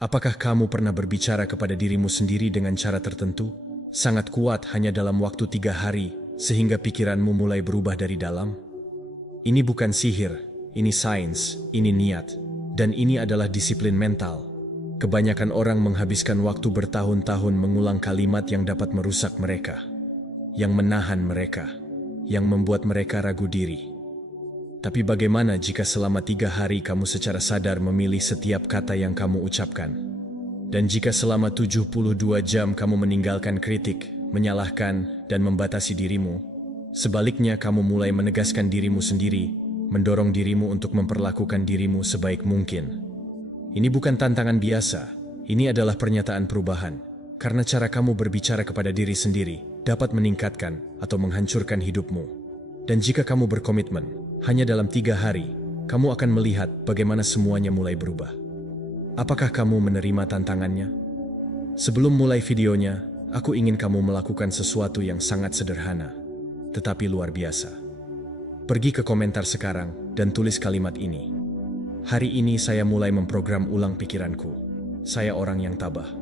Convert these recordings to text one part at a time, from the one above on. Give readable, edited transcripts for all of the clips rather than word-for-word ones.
Apakah kamu pernah berbicara kepada dirimu sendiri dengan cara tertentu, sangat kuat hanya dalam waktu 3 hari, sehingga pikiranmu mulai berubah dari dalam? Ini bukan sihir, ini sains, ini niat, dan ini adalah disiplin mental. Kebanyakan orang menghabiskan waktu bertahun-tahun mengulang kalimat yang dapat merusak mereka, yang menahan mereka, yang membuat mereka ragu diri. Tapi bagaimana jika selama 3 hari kamu secara sadar memilih setiap kata yang kamu ucapkan? Dan jika selama 72 jam kamu meninggalkan kritik, menyalahkan, dan membatasi dirimu, sebaliknya kamu mulai menegaskan dirimu sendiri, mendorong dirimu untuk memperlakukan dirimu sebaik mungkin. Ini bukan tantangan biasa, ini adalah pernyataan perubahan, karena cara kamu berbicara kepada diri sendiri dapat meningkatkan atau menghancurkan hidupmu. Dan jika kamu berkomitmen, hanya dalam 3 hari, kamu akan melihat bagaimana semuanya mulai berubah. Apakah kamu menerima tantangannya? Sebelum mulai videonya, aku ingin kamu melakukan sesuatu yang sangat sederhana, tetapi luar biasa. Pergi ke komentar sekarang dan tulis kalimat ini. Hari ini saya mulai memprogram ulang pikiranku. Saya orang yang tabah.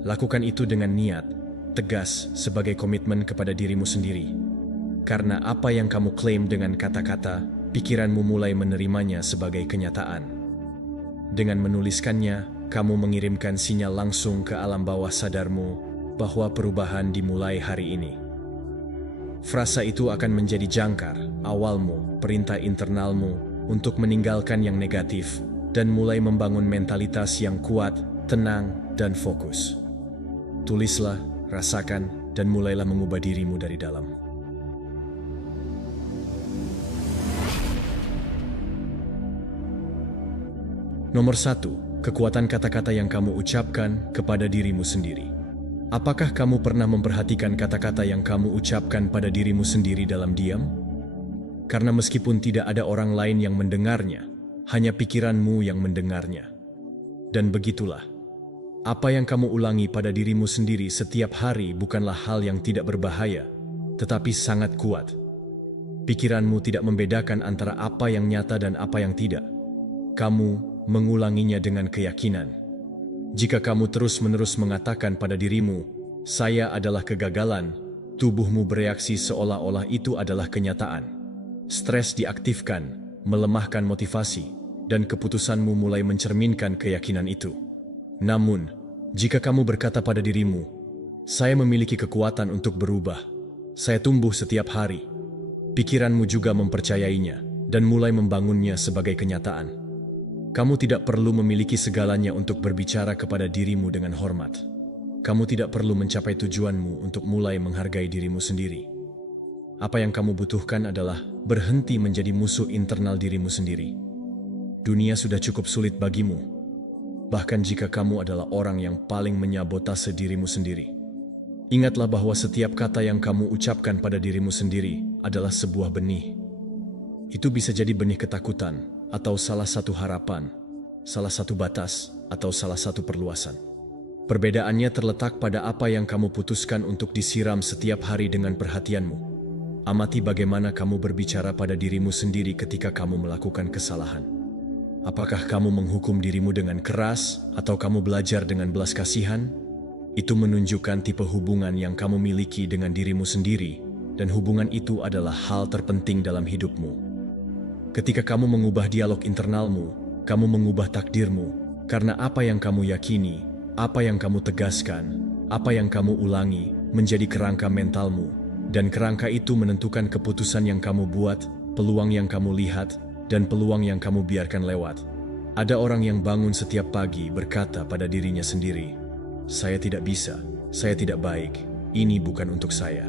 Lakukan itu dengan niat, tegas sebagai komitmen kepada dirimu sendiri. Karena apa yang kamu klaim dengan kata-kata, pikiranmu mulai menerimanya sebagai kenyataan. Dengan menuliskannya, kamu mengirimkan sinyal langsung ke alam bawah sadarmu bahwa perubahan dimulai hari ini. Frasa itu akan menjadi jangkar, awalmu, perintah internalmu untuk meninggalkan yang negatif dan mulai membangun mentalitas yang kuat, tenang, dan fokus. Tulislah, rasakan, dan mulailah mengubah dirimu dari dalam. Nomor 1, kekuatan kata-kata yang kamu ucapkan kepada dirimu sendiri. Apakah kamu pernah memperhatikan kata-kata yang kamu ucapkan pada dirimu sendiri dalam diam? Karena meskipun tidak ada orang lain yang mendengarnya, hanya pikiranmu yang mendengarnya. Dan begitulah, apa yang kamu ulangi pada dirimu sendiri setiap hari bukanlah hal yang tidak berbahaya, tetapi sangat kuat. Pikiranmu tidak membedakan antara apa yang nyata dan apa yang tidak. Kamu mengulanginya dengan keyakinan. Jika kamu terus-menerus mengatakan pada dirimu, "Saya adalah kegagalan," tubuhmu bereaksi seolah-olah itu adalah kenyataan. Stres diaktifkan, melemahkan motivasi, dan keputusanmu mulai mencerminkan keyakinan itu. Namun, jika kamu berkata pada dirimu, "Saya memiliki kekuatan untuk berubah, saya tumbuh setiap hari," pikiranmu juga mempercayainya dan mulai membangunnya sebagai kenyataan. Kamu tidak perlu memiliki segalanya untuk berbicara kepada dirimu dengan hormat. Kamu tidak perlu mencapai tujuanmu untuk mulai menghargai dirimu sendiri. Apa yang kamu butuhkan adalah berhenti menjadi musuh internal dirimu sendiri. Dunia sudah cukup sulit bagimu, bahkan jika kamu adalah orang yang paling menyabotase dirimu sendiri. Ingatlah bahwa setiap kata yang kamu ucapkan pada dirimu sendiri adalah sebuah benih. Itu bisa jadi benih ketakutan, atau salah satu harapan, salah satu batas, atau salah satu perluasan. Perbedaannya terletak pada apa yang kamu putuskan untuk disiram setiap hari dengan perhatianmu. Amati bagaimana kamu berbicara pada dirimu sendiri ketika kamu melakukan kesalahan. Apakah kamu menghukum dirimu dengan keras, atau kamu belajar dengan belas kasihan? Itu menunjukkan tipe hubungan yang kamu miliki dengan dirimu sendiri, dan hubungan itu adalah hal terpenting dalam hidupmu. Ketika kamu mengubah dialog internalmu, kamu mengubah takdirmu, karena apa yang kamu yakini, apa yang kamu tegaskan, apa yang kamu ulangi, menjadi kerangka mentalmu, dan kerangka itu menentukan keputusan yang kamu buat, peluang yang kamu lihat, dan peluang yang kamu biarkan lewat. Ada orang yang bangun setiap pagi berkata pada dirinya sendiri, "Saya tidak bisa, saya tidak baik, ini bukan untuk saya."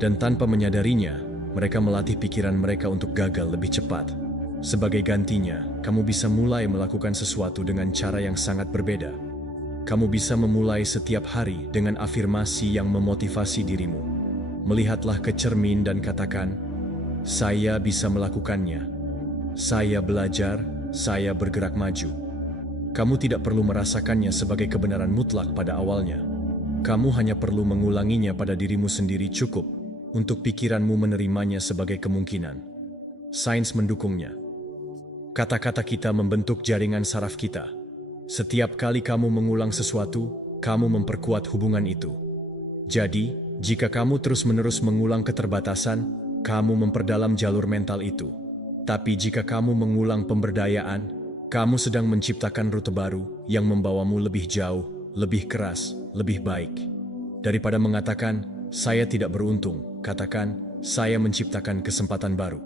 Dan tanpa menyadarinya, mereka melatih pikiran mereka untuk gagal lebih cepat. Sebagai gantinya, kamu bisa mulai melakukan sesuatu dengan cara yang sangat berbeda. Kamu bisa memulai setiap hari dengan afirmasi yang memotivasi dirimu. Melihatlah ke cermin dan katakan, "Saya bisa melakukannya. Saya belajar, saya bergerak maju." Kamu tidak perlu merasakannya sebagai kebenaran mutlak pada awalnya. Kamu hanya perlu mengulanginya pada dirimu sendiri cukup untuk pikiranmu menerimanya sebagai kemungkinan. Sains mendukungnya. Kata-kata kita membentuk jaringan saraf kita. Setiap kali kamu mengulang sesuatu, kamu memperkuat hubungan itu. Jadi, jika kamu terus-menerus mengulang keterbatasan, kamu memperdalam jalur mental itu. Tapi jika kamu mengulang pemberdayaan, kamu sedang menciptakan rute baru yang membawamu lebih jauh, lebih keras, lebih baik. Daripada mengatakan, "Saya tidak beruntung," katakan, "Saya menciptakan kesempatan baru."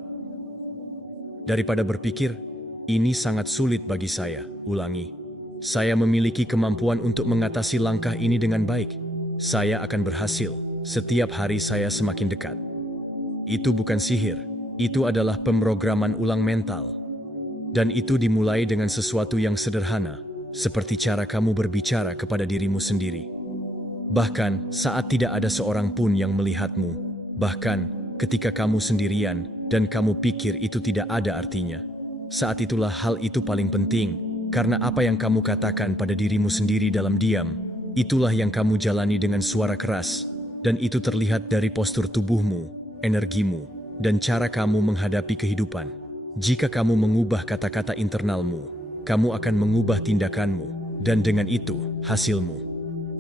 Daripada berpikir, "Ini sangat sulit bagi saya," ulangi, "Saya memiliki kemampuan untuk mengatasi langkah ini dengan baik. Saya akan berhasil. Setiap hari saya semakin dekat." Itu bukan sihir. Itu adalah pemrograman ulang mental. Dan itu dimulai dengan sesuatu yang sederhana, seperti cara kamu berbicara kepada dirimu sendiri. Bahkan saat tidak ada seorang pun yang melihatmu, bahkan ketika kamu sendirian dan kamu pikir itu tidak ada artinya, saat itulah hal itu paling penting, karena apa yang kamu katakan pada dirimu sendiri dalam diam, itulah yang kamu jalani dengan suara keras, dan itu terlihat dari postur tubuhmu, energimu, dan cara kamu menghadapi kehidupan. Jika kamu mengubah kata-kata internalmu, kamu akan mengubah tindakanmu, dan dengan itu, hasilmu.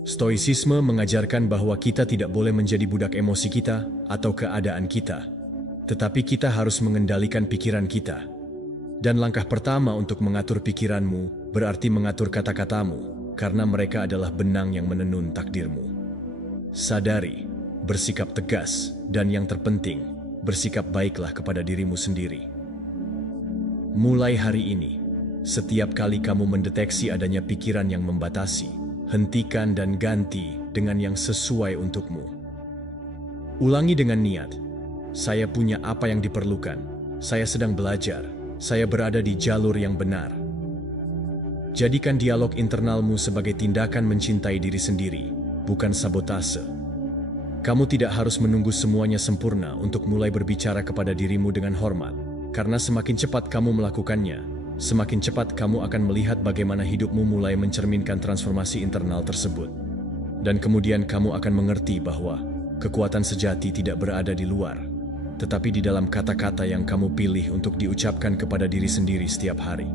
Stoicisme mengajarkan bahwa kita tidak boleh menjadi budak emosi kita atau keadaan kita, tetapi kita harus mengendalikan pikiran kita. Dan langkah pertama untuk mengatur pikiranmu berarti mengatur kata-katamu, karena mereka adalah benang yang menenun takdirmu. Sadari, bersikap tegas, dan yang terpenting, bersikap baiklah kepada dirimu sendiri. Mulai hari ini, setiap kali kamu mendeteksi adanya pikiran yang membatasi, hentikan dan ganti dengan yang sesuai untukmu. Ulangi dengan niat, "Saya punya apa yang diperlukan, saya sedang belajar, saya berada di jalur yang benar." Jadikan dialog internalmu sebagai tindakan mencintai diri sendiri, bukan sabotase. Kamu tidak harus menunggu semuanya sempurna untuk mulai berbicara kepada dirimu dengan hormat, karena semakin cepat kamu melakukannya, semakin cepat kamu akan melihat bagaimana hidupmu mulai mencerminkan transformasi internal tersebut. Dan kemudian kamu akan mengerti bahwa kekuatan sejati tidak berada di luar, tetapi di dalam kata-kata yang kamu pilih untuk diucapkan kepada diri sendiri setiap hari.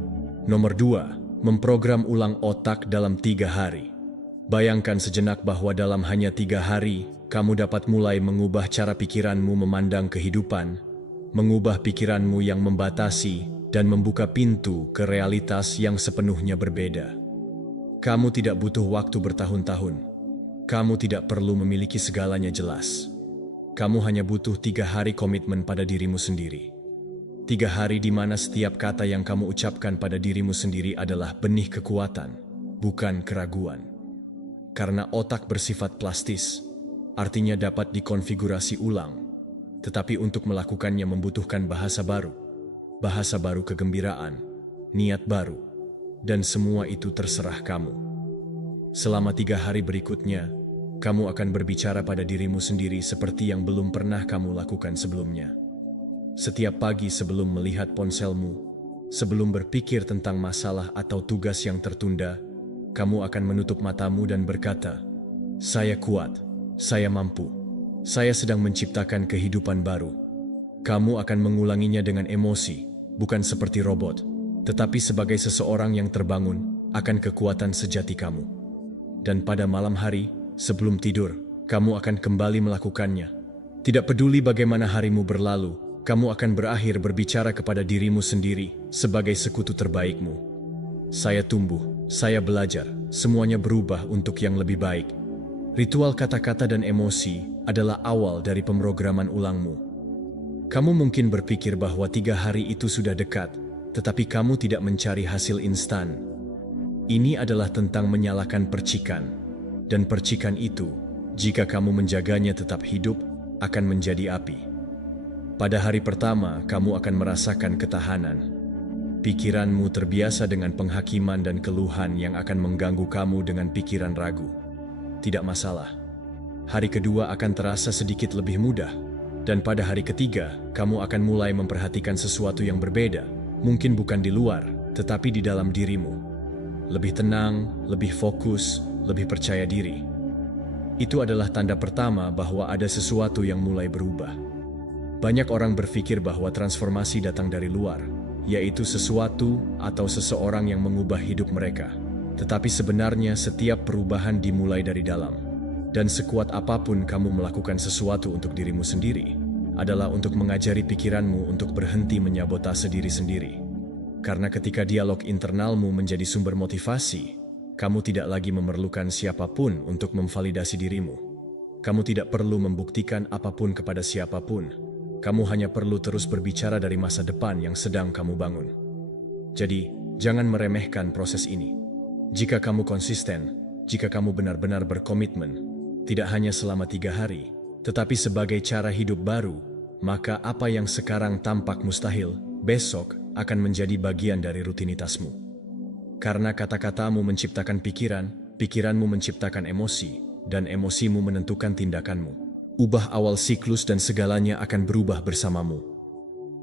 Nomor 2, memprogram ulang otak dalam 3 hari. Bayangkan sejenak bahwa dalam hanya 3 hari, kamu dapat mulai mengubah cara pikiranmu memandang kehidupan, mengubah pikiranmu yang membatasi, dan membuka pintu ke realitas yang sepenuhnya berbeda. Kamu tidak butuh waktu bertahun-tahun. Kamu tidak perlu memiliki segalanya jelas. Kamu hanya butuh 3 hari komitmen pada dirimu sendiri. 3 hari di mana setiap kata yang kamu ucapkan pada dirimu sendiri adalah benih kekuatan, bukan keraguan. Karena otak bersifat plastis, artinya dapat dikonfigurasi ulang. Tetapi untuk melakukannya membutuhkan bahasa baru kegembiraan, niat baru, dan semua itu terserah kamu. Selama 3 hari berikutnya, kamu akan berbicara pada dirimu sendiri seperti yang belum pernah kamu lakukan sebelumnya. Setiap pagi sebelum melihat ponselmu, sebelum berpikir tentang masalah atau tugas yang tertunda, kamu akan menutup matamu dan berkata, "Saya kuat, saya mampu, saya sedang menciptakan kehidupan baru." Kamu akan mengulanginya dengan emosi, bukan seperti robot, tetapi sebagai seseorang yang terbangun akan kekuatan sejati kamu. Dan pada malam hari, sebelum tidur, kamu akan kembali melakukannya. Tidak peduli bagaimana harimu berlalu, kamu akan berakhir berbicara kepada dirimu sendiri sebagai sekutu terbaikmu. Saya tumbuh, saya belajar, semuanya berubah untuk yang lebih baik. Ritual kata-kata dan emosi adalah awal dari pemrograman ulangmu. Kamu mungkin berpikir bahwa 3 hari itu sudah dekat, tetapi kamu tidak mencari hasil instan. Ini adalah tentang menyalakan percikan, dan percikan itu, jika kamu menjaganya tetap hidup, akan menjadi api. Pada hari pertama, kamu akan merasakan ketahanan. Pikiranmu terbiasa dengan penghakiman dan keluhan yang akan mengganggu kamu dengan pikiran ragu. Tidak masalah. Hari kedua akan terasa sedikit lebih mudah. Dan pada hari ketiga, kamu akan mulai memperhatikan sesuatu yang berbeda. Mungkin bukan di luar, tetapi di dalam dirimu. Lebih tenang, lebih fokus, lebih percaya diri. Itu adalah tanda pertama bahwa ada sesuatu yang mulai berubah. Banyak orang berpikir bahwa transformasi datang dari luar, yaitu sesuatu atau seseorang yang mengubah hidup mereka. Tetapi sebenarnya setiap perubahan dimulai dari dalam. Dan sekuat apapun kamu melakukan sesuatu untuk dirimu sendiri, adalah untuk mengajari pikiranmu untuk berhenti menyabotase diri sendiri. Karena ketika dialog internalmu menjadi sumber motivasi, kamu tidak lagi memerlukan siapapun untuk memvalidasi dirimu. Kamu tidak perlu membuktikan apapun kepada siapapun. Kamu hanya perlu terus berbicara dari masa depan yang sedang kamu bangun. Jadi, jangan meremehkan proses ini. Jika kamu konsisten, jika kamu benar-benar berkomitmen, tidak hanya selama 3 hari, tetapi sebagai cara hidup baru, maka apa yang sekarang tampak mustahil, besok akan menjadi bagian dari rutinitasmu. Karena kata-katamu menciptakan pikiran, pikiranmu menciptakan emosi, dan emosimu menentukan tindakanmu. Ubah awal siklus dan segalanya akan berubah bersamamu.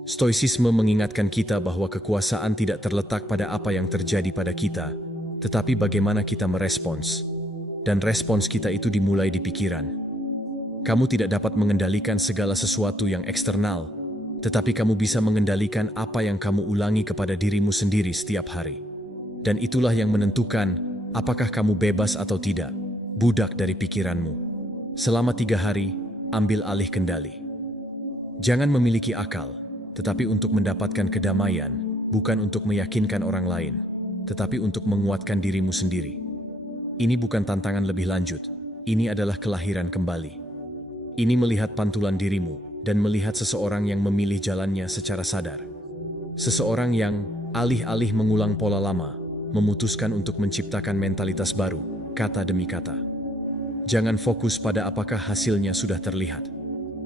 Stoicisme mengingatkan kita bahwa kekuasaan tidak terletak pada apa yang terjadi pada kita, tetapi bagaimana kita merespons. Dan respons kita itu dimulai di pikiran. Kamu tidak dapat mengendalikan segala sesuatu yang eksternal, tetapi kamu bisa mengendalikan apa yang kamu ulangi kepada dirimu sendiri setiap hari. Dan itulah yang menentukan apakah kamu bebas atau tidak, budak dari pikiranmu. Selama 3 hari, ambil alih kendali. Jangan memiliki akal, tetapi untuk mendapatkan kedamaian, bukan untuk meyakinkan orang lain, tetapi untuk menguatkan dirimu sendiri. Ini bukan tantangan lebih lanjut, ini adalah kelahiran kembali. Ini melihat pantulan dirimu dan melihat seseorang yang memilih jalannya secara sadar. Seseorang yang alih-alih mengulang pola lama, memutuskan untuk menciptakan mentalitas baru, kata demi kata. Jangan fokus pada apakah hasilnya sudah terlihat.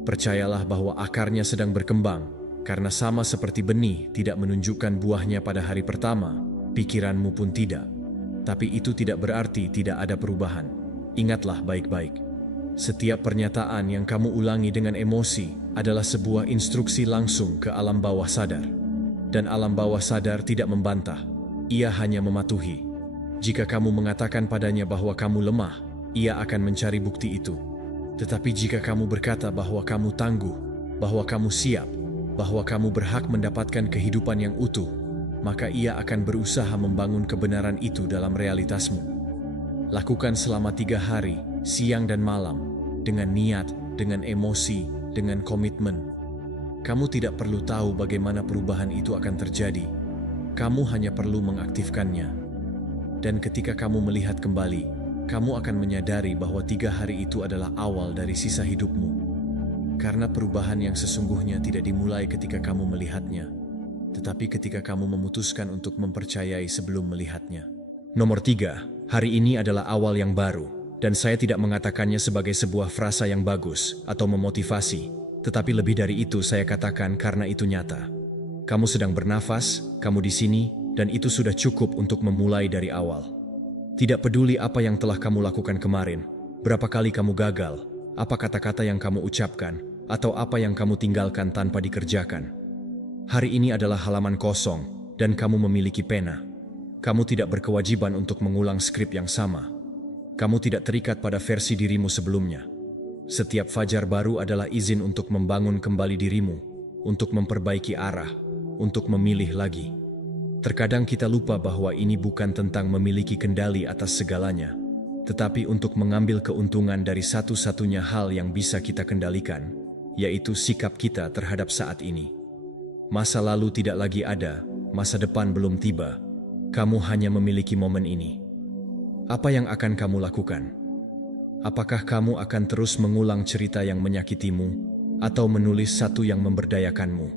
Percayalah bahwa akarnya sedang berkembang, karena sama seperti benih tidak menunjukkan buahnya pada hari pertama, pikiranmu pun tidak. Tapi itu tidak berarti tidak ada perubahan. Ingatlah baik-baik. Setiap pernyataan yang kamu ulangi dengan emosi adalah sebuah instruksi langsung ke alam bawah sadar. Dan alam bawah sadar tidak membantah, ia hanya mematuhi. Jika kamu mengatakan padanya bahwa kamu lemah, ia akan mencari bukti itu. Tetapi jika kamu berkata bahwa kamu tangguh, bahwa kamu siap, bahwa kamu berhak mendapatkan kehidupan yang utuh, maka ia akan berusaha membangun kebenaran itu dalam realitasmu. Lakukan selama 3 hari, siang dan malam, dengan niat, dengan emosi, dengan komitmen. Kamu tidak perlu tahu bagaimana perubahan itu akan terjadi. Kamu hanya perlu mengaktifkannya. Dan ketika kamu melihat kembali, kamu akan menyadari bahwa 3 hari itu adalah awal dari sisa hidupmu. Karena perubahan yang sesungguhnya tidak dimulai ketika kamu melihatnya, tetapi ketika kamu memutuskan untuk mempercayai sebelum melihatnya. Nomor 3, hari ini adalah awal yang baru, dan saya tidak mengatakannya sebagai sebuah frasa yang bagus atau memotivasi, tetapi lebih dari itu saya katakan karena itu nyata. Kamu sedang bernafas, kamu di sini, dan itu sudah cukup untuk memulai dari awal. Tidak peduli apa yang telah kamu lakukan kemarin, berapa kali kamu gagal, apa kata-kata yang kamu ucapkan, atau apa yang kamu tinggalkan tanpa dikerjakan. Hari ini adalah halaman kosong, dan kamu memiliki pena. Kamu tidak berkewajiban untuk mengulang skrip yang sama. Kamu tidak terikat pada versi dirimu sebelumnya. Setiap fajar baru adalah izin untuk membangun kembali dirimu, untuk memperbaiki arah, untuk memilih lagi. Terkadang kita lupa bahwa ini bukan tentang memiliki kendali atas segalanya, tetapi untuk mengambil keuntungan dari satu-satunya hal yang bisa kita kendalikan, yaitu sikap kita terhadap saat ini. Masa lalu tidak lagi ada, masa depan belum tiba. Kamu hanya memiliki momen ini. Apa yang akan kamu lakukan? Apakah kamu akan terus mengulang cerita yang menyakitimu, atau menulis satu yang memberdayakanmu?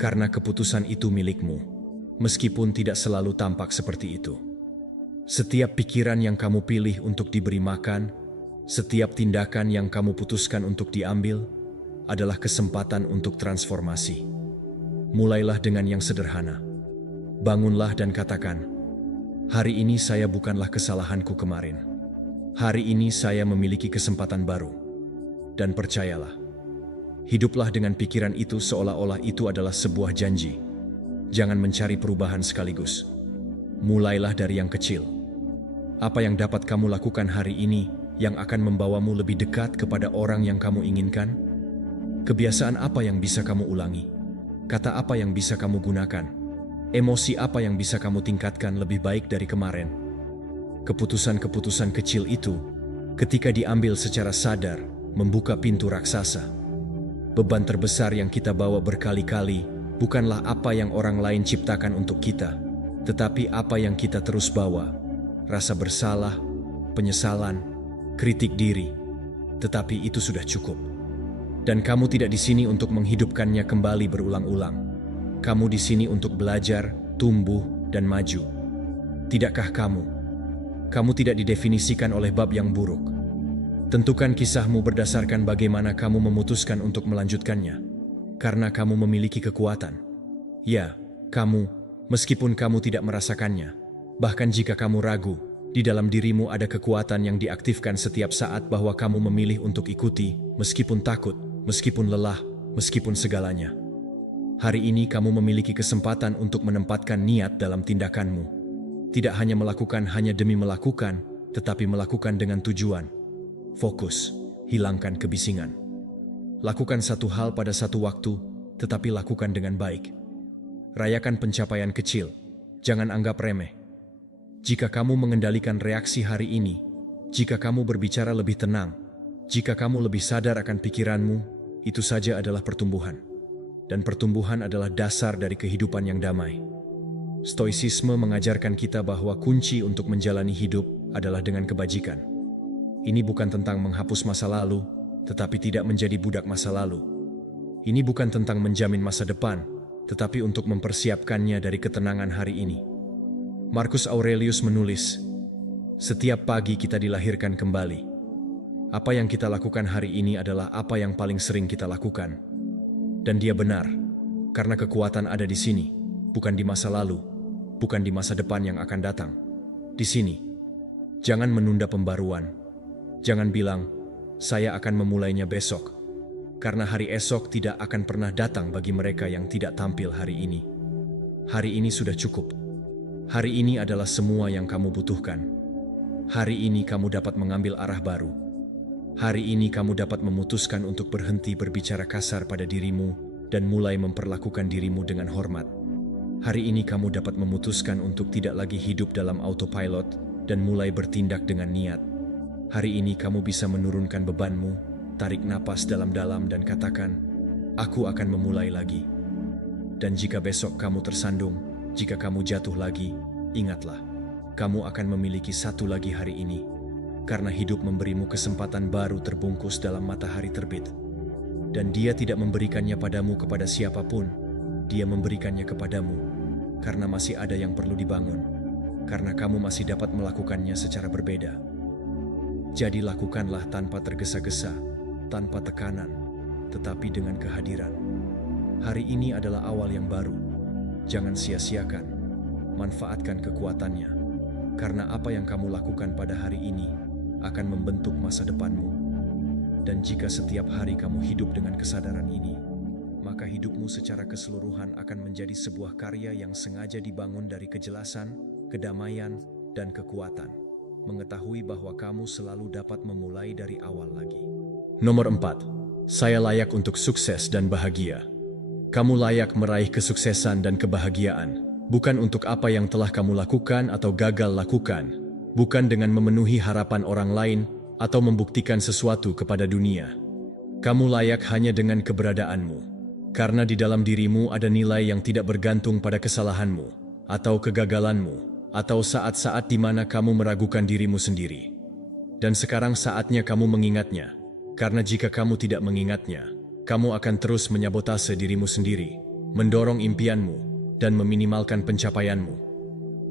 Karena keputusan itu milikmu, meskipun tidak selalu tampak seperti itu. Setiap pikiran yang kamu pilih untuk diberi makan, setiap tindakan yang kamu putuskan untuk diambil, adalah kesempatan untuk transformasi. Mulailah dengan yang sederhana. Bangunlah dan katakan, hari ini saya bukanlah kesalahanku kemarin. Hari ini saya memiliki kesempatan baru. Dan percayalah, hiduplah dengan pikiran itu seolah-olah itu adalah sebuah janji. Jangan mencari perubahan sekaligus. Mulailah dari yang kecil. Apa yang dapat kamu lakukan hari ini yang akan membawamu lebih dekat kepada orang yang kamu inginkan? Kebiasaan apa yang bisa kamu ulangi? Kata apa yang bisa kamu gunakan? Emosi apa yang bisa kamu tingkatkan lebih baik dari kemarin? Keputusan-keputusan kecil itu, ketika diambil secara sadar, membuka pintu raksasa. Beban terbesar yang kita bawa berkali-kali bukanlah apa yang orang lain ciptakan untuk kita, tetapi apa yang kita terus bawa. Rasa bersalah, penyesalan, kritik diri. Tetapi itu sudah cukup. Dan kamu tidak di sini untuk menghidupkannya kembali berulang-ulang. Kamu di sini untuk belajar, tumbuh, dan maju. Tidakkah kamu? Kamu tidak didefinisikan oleh bab yang buruk. Tentukan kisahmu berdasarkan bagaimana kamu memutuskan untuk melanjutkannya. Karena kamu memiliki kekuatan. Ya, kamu, meskipun kamu tidak merasakannya. Bahkan jika kamu ragu, di dalam dirimu ada kekuatan yang diaktifkan setiap saat bahwa kamu memilih untuk ikuti, meskipun takut, meskipun lelah, meskipun segalanya. Hari ini kamu memiliki kesempatan untuk menempatkan niat dalam tindakanmu. Tidak hanya melakukan hanya demi melakukan, tetapi melakukan dengan tujuan. Fokus, hilangkan kebisingan. Lakukan satu hal pada satu waktu, tetapi lakukan dengan baik. Rayakan pencapaian kecil, jangan anggap remeh. Jika kamu mengendalikan reaksi hari ini, jika kamu berbicara lebih tenang, jika kamu lebih sadar akan pikiranmu, itu saja adalah pertumbuhan. Dan pertumbuhan adalah dasar dari kehidupan yang damai. Stoicisme mengajarkan kita bahwa kunci untuk menjalani hidup adalah dengan kebajikan. Ini bukan tentang menghapus masa lalu, tetapi tidak menjadi budak masa lalu. Ini bukan tentang menjamin masa depan, tetapi untuk mempersiapkannya dari ketenangan hari ini. Marcus Aurelius menulis, "Setiap pagi kita dilahirkan kembali. Apa yang kita lakukan hari ini adalah apa yang paling sering kita lakukan." Dan dia benar, karena kekuatan ada di sini, bukan di masa lalu, bukan di masa depan yang akan datang. Di sini. Jangan menunda pembaruan. Jangan bilang, "Saya akan memulainya besok." Karena hari esok tidak akan pernah datang bagi mereka yang tidak tampil hari ini. Hari ini sudah cukup. Hari ini adalah semua yang kamu butuhkan. Hari ini kamu dapat mengambil arah baru. Hari ini kamu dapat memutuskan untuk berhenti berbicara kasar pada dirimu dan mulai memperlakukan dirimu dengan hormat. Hari ini kamu dapat memutuskan untuk tidak lagi hidup dalam autopilot dan mulai bertindak dengan niat. Hari ini kamu bisa menurunkan bebanmu, tarik napas dalam-dalam dan katakan, "Aku akan memulai lagi." Dan jika besok kamu tersandung, jika kamu jatuh lagi, ingatlah, kamu akan memiliki satu lagi hari ini. Karena hidup memberimu kesempatan baru terbungkus dalam matahari terbit. Dan dia tidak memberikannya padamu kepada siapapun, dia memberikannya kepadamu. Karena masih ada yang perlu dibangun. Karena kamu masih dapat melakukannya secara berbeda. Jadi lakukanlah tanpa tergesa-gesa, tanpa tekanan, tetapi dengan kehadiran. Hari ini adalah awal yang baru. Jangan sia-siakan, manfaatkan kekuatannya. Karena apa yang kamu lakukan pada hari ini akan membentuk masa depanmu. Dan jika setiap hari kamu hidup dengan kesadaran ini, maka hidupmu secara keseluruhan akan menjadi sebuah karya yang sengaja dibangun dari kejelasan, kedamaian, dan kekuatan. Mengetahui bahwa kamu selalu dapat memulai dari awal lagi. Nomor 4. Saya layak untuk sukses dan bahagia. Kamu layak meraih kesuksesan dan kebahagiaan, bukan untuk apa yang telah kamu lakukan atau gagal lakukan, bukan dengan memenuhi harapan orang lain atau membuktikan sesuatu kepada dunia. Kamu layak hanya dengan keberadaanmu, karena di dalam dirimu ada nilai yang tidak bergantung pada kesalahanmu, atau kegagalanmu, atau saat-saat di mana kamu meragukan dirimu sendiri. Dan sekarang saatnya kamu mengingatnya, karena jika kamu tidak mengingatnya, kamu akan terus menyabotase dirimu sendiri, mendorong impianmu, dan meminimalkan pencapaianmu.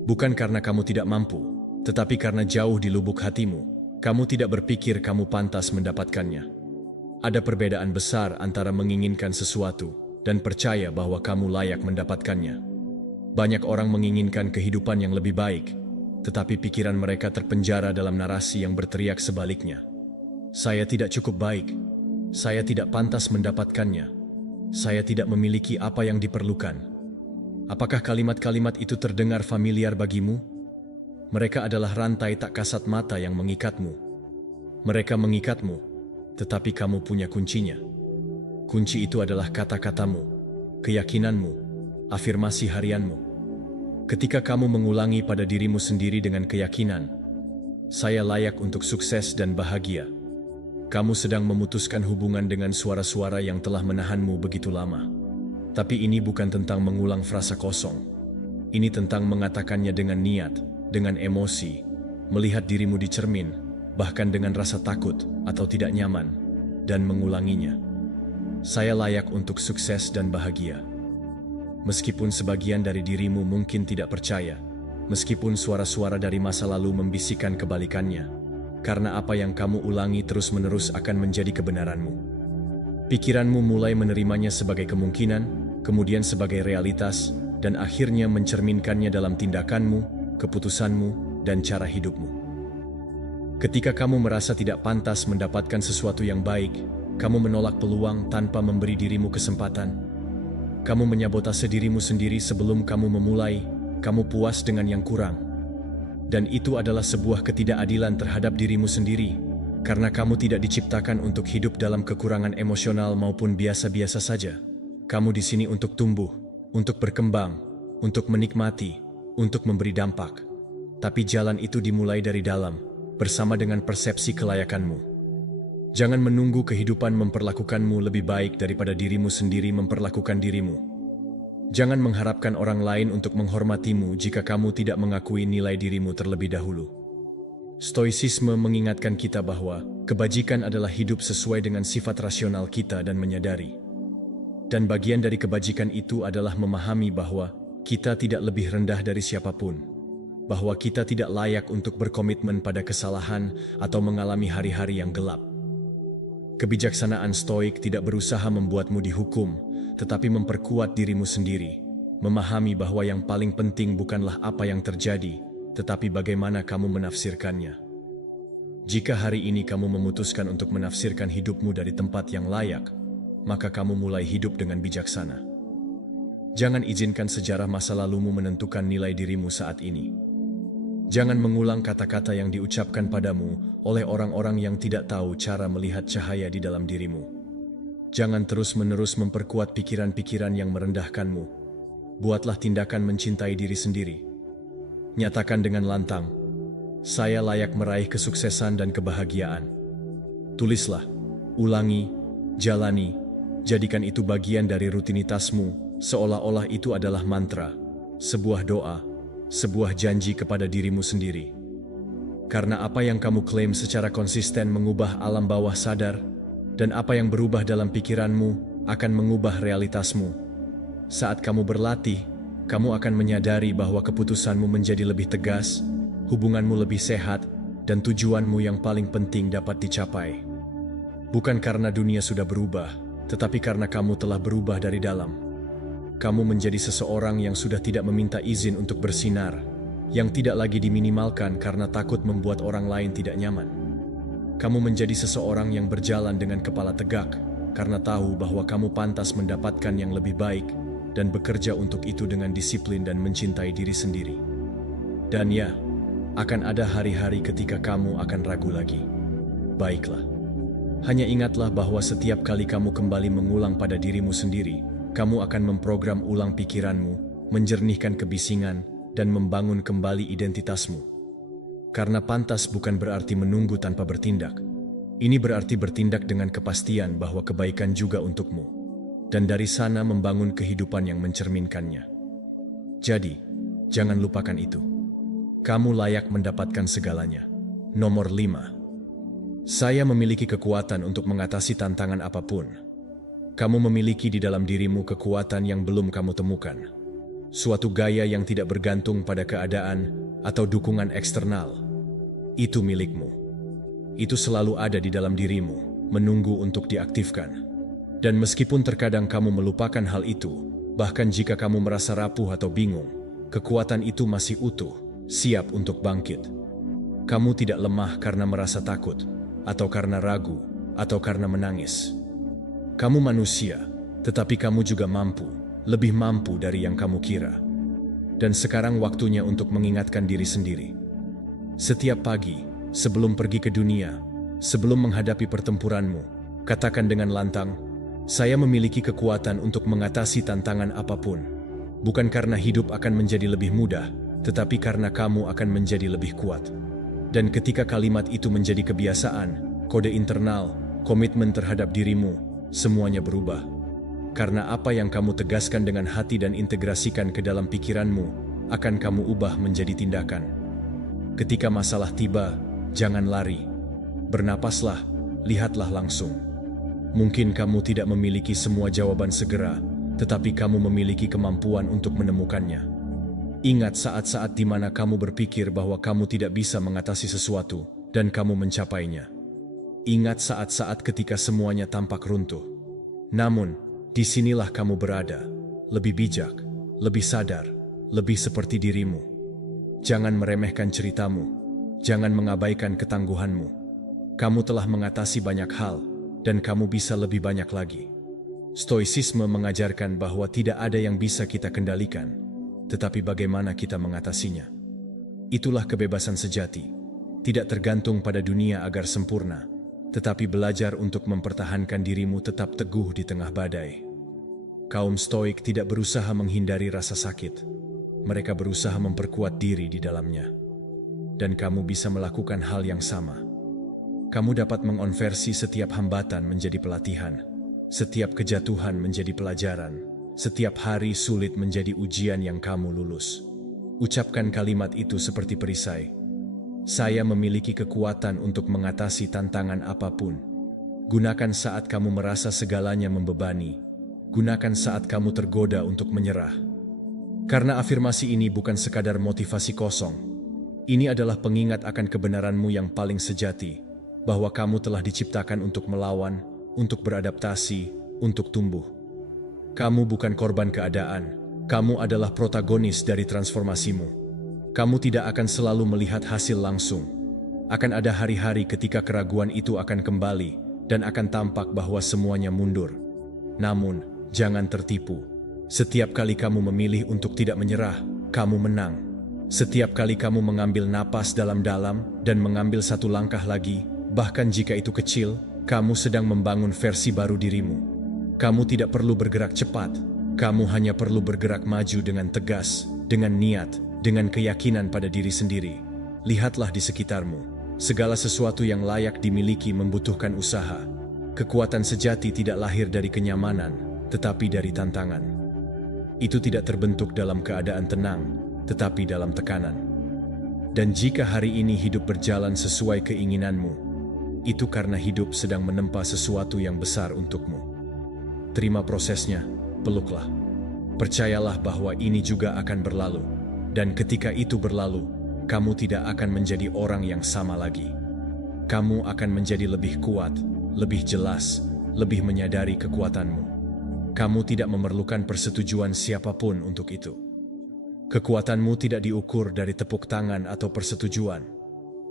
Bukan karena kamu tidak mampu, tetapi karena jauh di lubuk hatimu, kamu tidak berpikir kamu pantas mendapatkannya. Ada perbedaan besar antara menginginkan sesuatu dan percaya bahwa kamu layak mendapatkannya. Banyak orang menginginkan kehidupan yang lebih baik, tetapi pikiran mereka terpenjara dalam narasi yang berteriak sebaliknya. Saya tidak cukup baik. Saya tidak pantas mendapatkannya. Saya tidak memiliki apa yang diperlukan. Apakah kalimat-kalimat itu terdengar familiar bagimu? Mereka adalah rantai tak kasat mata yang mengikatmu. Mereka mengikatmu, tetapi kamu punya kuncinya. Kunci itu adalah kata-katamu, keyakinanmu, afirmasi harianmu. Ketika kamu mengulangi pada dirimu sendiri dengan keyakinan, Saya layak untuk sukses dan bahagia. Kamu sedang memutuskan hubungan dengan suara-suara yang telah menahanmu begitu lama. Tapi ini bukan tentang mengulang frasa kosong. Ini tentang mengatakannya dengan niat, dengan emosi, melihat dirimu di cermin, bahkan dengan rasa takut atau tidak nyaman, dan mengulanginya. Saya layak untuk sukses dan bahagia. Meskipun sebagian dari dirimu mungkin tidak percaya, meskipun suara-suara dari masa lalu membisikkan kebalikannya, karena apa yang kamu ulangi terus-menerus akan menjadi kebenaranmu. Pikiranmu mulai menerimanya sebagai kemungkinan, kemudian sebagai realitas, dan akhirnya mencerminkannya dalam tindakanmu, keputusanmu, dan cara hidupmu. Ketika kamu merasa tidak pantas mendapatkan sesuatu yang baik, kamu menolak peluang tanpa memberi dirimu kesempatan. Kamu menyabotase dirimu sendiri sebelum kamu memulai. Kamu puas dengan yang kurang. Dan itu adalah sebuah ketidakadilan terhadap dirimu sendiri, karena kamu tidak diciptakan untuk hidup dalam kekurangan emosional maupun biasa-biasa saja. Kamu di sini untuk tumbuh, untuk berkembang, untuk menikmati, untuk memberi dampak. Tapi jalan itu dimulai dari dalam, bersama dengan persepsi kelayakanmu. Jangan menunggu kehidupan memperlakukanmu lebih baik daripada dirimu sendiri memperlakukan dirimu. Jangan mengharapkan orang lain untuk menghormatimu jika kamu tidak mengakui nilai dirimu terlebih dahulu. Stoicisme mengingatkan kita bahwa kebajikan adalah hidup sesuai dengan sifat rasional kita dan menyadari. Dan bagian dari kebajikan itu adalah memahami bahwa kita tidak lebih rendah dari siapapun, bahwa kita tidak layak untuk berkomitmen pada kesalahan atau mengalami hari-hari yang gelap. Kebijaksanaan stoik tidak berusaha membuatmu dihukum, tetapi memperkuat dirimu sendiri, memahami bahwa yang paling penting bukanlah apa yang terjadi, tetapi bagaimana kamu menafsirkannya. Jika hari ini kamu memutuskan untuk menafsirkan hidupmu dari tempat yang layak, maka kamu mulai hidup dengan bijaksana. Jangan izinkan sejarah masa lalumu menentukan nilai dirimu saat ini. Jangan mengulang kata-kata yang diucapkan padamu oleh orang-orang yang tidak tahu cara melihat cahaya di dalam dirimu. Jangan terus-menerus memperkuat pikiran-pikiran yang merendahkanmu. Buatlah tindakan mencintai diri sendiri. Nyatakan dengan lantang, saya layak meraih kesuksesan dan kebahagiaan. Tulislah, ulangi, jalani, jadikan itu bagian dari rutinitasmu, seolah-olah itu adalah mantra, sebuah doa, sebuah janji kepada dirimu sendiri. Karena apa yang kamu klaim secara konsisten mengubah alam bawah sadar, dan apa yang berubah dalam pikiranmu akan mengubah realitasmu. Saat kamu berlatih, kamu akan menyadari bahwa keputusanmu menjadi lebih tegas, hubunganmu lebih sehat, dan tujuanmu yang paling penting dapat dicapai. Bukan karena dunia sudah berubah, tetapi karena kamu telah berubah dari dalam. Kamu menjadi seseorang yang sudah tidak meminta izin untuk bersinar, yang tidak lagi diminimalkan karena takut membuat orang lain tidak nyaman. Kamu menjadi seseorang yang berjalan dengan kepala tegak, karena tahu bahwa kamu pantas mendapatkan yang lebih baik, dan bekerja untuk itu dengan disiplin dan mencintai diri sendiri. Dan ya, akan ada hari-hari ketika kamu akan ragu lagi. Baiklah. Hanya ingatlah bahwa setiap kali kamu kembali mengulang pada dirimu sendiri, kamu akan memprogram ulang pikiranmu, menjernihkan kebisingan, dan membangun kembali identitasmu. Karena pantas bukan berarti menunggu tanpa bertindak. Ini berarti bertindak dengan kepastian bahwa kebaikan juga untukmu. Dan dari sana membangun kehidupan yang mencerminkannya. Jadi, jangan lupakan itu. Kamu layak mendapatkan segalanya. Nomor 5. Saya memiliki kekuatan untuk mengatasi tantangan apapun. Kamu memiliki di dalam dirimu kekuatan yang belum kamu temukan. Suatu gaya yang tidak bergantung pada keadaan atau dukungan eksternal. Itu milikmu. Itu selalu ada di dalam dirimu, menunggu untuk diaktifkan. Dan meskipun terkadang kamu melupakan hal itu, bahkan jika kamu merasa rapuh atau bingung, kekuatan itu masih utuh, siap untuk bangkit. Kamu tidak lemah karena merasa takut, atau karena ragu, atau karena menangis. Kamu manusia, tetapi kamu juga mampu, lebih mampu dari yang kamu kira. Dan sekarang waktunya untuk mengingatkan diri sendiri. Setiap pagi, sebelum pergi ke dunia, sebelum menghadapi pertempuranmu, katakan dengan lantang, saya memiliki kekuatan untuk mengatasi tantangan apapun. Bukan karena hidup akan menjadi lebih mudah, tetapi karena kamu akan menjadi lebih kuat. Dan ketika kalimat itu menjadi kebiasaan, kode internal, komitmen terhadap dirimu, semuanya berubah. Karena apa yang kamu tegaskan dengan hati dan integrasikan ke dalam pikiranmu, akan kamu ubah menjadi tindakan. Ketika masalah tiba, jangan lari. Bernapaslah, lihatlah langsung. Mungkin kamu tidak memiliki semua jawaban segera, tetapi kamu memiliki kemampuan untuk menemukannya. Ingat saat-saat di mana kamu berpikir bahwa kamu tidak bisa mengatasi sesuatu, dan kamu mencapainya. Ingat saat-saat ketika semuanya tampak runtuh. Namun, disinilah kamu berada, lebih bijak, lebih sadar, lebih seperti dirimu. Jangan meremehkan ceritamu, jangan mengabaikan ketangguhanmu. Kamu telah mengatasi banyak hal, dan kamu bisa lebih banyak lagi. Stoicisme mengajarkan bahwa tidak ada yang bisa kita kendalikan, tetapi bagaimana kita mengatasinya. Itulah kebebasan sejati, tidak tergantung pada dunia agar sempurna, tetapi belajar untuk mempertahankan dirimu tetap teguh di tengah badai. Kaum Stoik tidak berusaha menghindari rasa sakit, mereka berusaha memperkuat diri di dalamnya. Dan kamu bisa melakukan hal yang sama. Kamu dapat mengonversi setiap hambatan menjadi pelatihan, setiap kejatuhan menjadi pelajaran, setiap hari sulit menjadi ujian yang kamu lulus. Ucapkan kalimat itu seperti perisai. Saya memiliki kekuatan untuk mengatasi tantangan apapun. Gunakan saat kamu merasa segalanya membebani. Gunakan saat kamu tergoda untuk menyerah. Karena afirmasi ini bukan sekadar motivasi kosong. Ini adalah pengingat akan kebenaranmu yang paling sejati, bahwa kamu telah diciptakan untuk melawan, untuk beradaptasi, untuk tumbuh. Kamu bukan korban keadaan, kamu adalah protagonis dari transformasimu. Kamu tidak akan selalu melihat hasil langsung. Akan ada hari-hari ketika keraguan itu akan kembali, dan akan tampak bahwa semuanya mundur. Namun, jangan tertipu. Setiap kali kamu memilih untuk tidak menyerah, kamu menang. Setiap kali kamu mengambil napas dalam-dalam dan mengambil satu langkah lagi, bahkan jika itu kecil, kamu sedang membangun versi baru dirimu. Kamu tidak perlu bergerak cepat, kamu hanya perlu bergerak maju dengan tegas, dengan niat, dengan keyakinan pada diri sendiri. Lihatlah di sekitarmu, segala sesuatu yang layak dimiliki membutuhkan usaha. Kekuatan sejati tidak lahir dari kenyamanan, tetapi dari tantangan. Itu tidak terbentuk dalam keadaan tenang, tetapi dalam tekanan. Dan jika hari ini hidup berjalan sesuai keinginanmu, itu karena hidup sedang menempa sesuatu yang besar untukmu. Terima prosesnya, peluklah. Percayalah bahwa ini juga akan berlalu. Dan ketika itu berlalu, kamu tidak akan menjadi orang yang sama lagi. Kamu akan menjadi lebih kuat, lebih jelas, lebih menyadari kekuatanmu. Kamu tidak memerlukan persetujuan siapapun untuk itu. Kekuatanmu tidak diukur dari tepuk tangan atau persetujuan.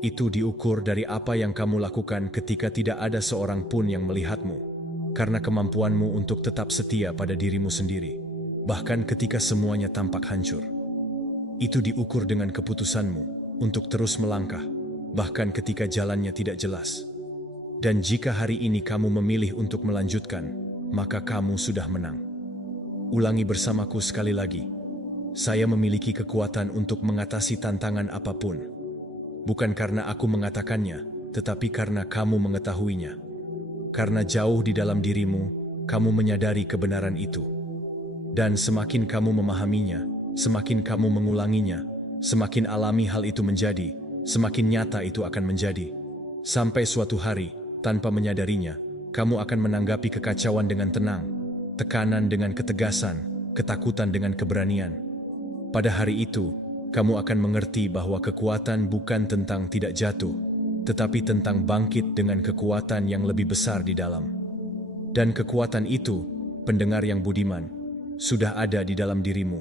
Itu diukur dari apa yang kamu lakukan ketika tidak ada seorang pun yang melihatmu, karena kemampuanmu untuk tetap setia pada dirimu sendiri, bahkan ketika semuanya tampak hancur. Itu diukur dengan keputusanmu untuk terus melangkah, bahkan ketika jalannya tidak jelas. Dan jika hari ini kamu memilih untuk melanjutkan, maka kamu sudah menang. Ulangi bersamaku sekali lagi. Saya memiliki kekuatan untuk mengatasi tantangan apapun. Bukan karena aku mengatakannya, tetapi karena kamu mengetahuinya. Karena jauh di dalam dirimu, kamu menyadari kebenaran itu. Dan semakin kamu memahaminya, semakin kamu mengulanginya, semakin alami hal itu menjadi, semakin nyata itu akan menjadi. Sampai suatu hari, tanpa menyadarinya, kamu akan menanggapi kekacauan dengan tenang, tekanan dengan ketegasan, ketakutan dengan keberanian. Pada hari itu, kamu akan mengerti bahwa kekuatan bukan tentang tidak jatuh, tetapi tentang bangkit dengan kekuatan yang lebih besar di dalam. Dan kekuatan itu, pendengar yang budiman, sudah ada di dalam dirimu.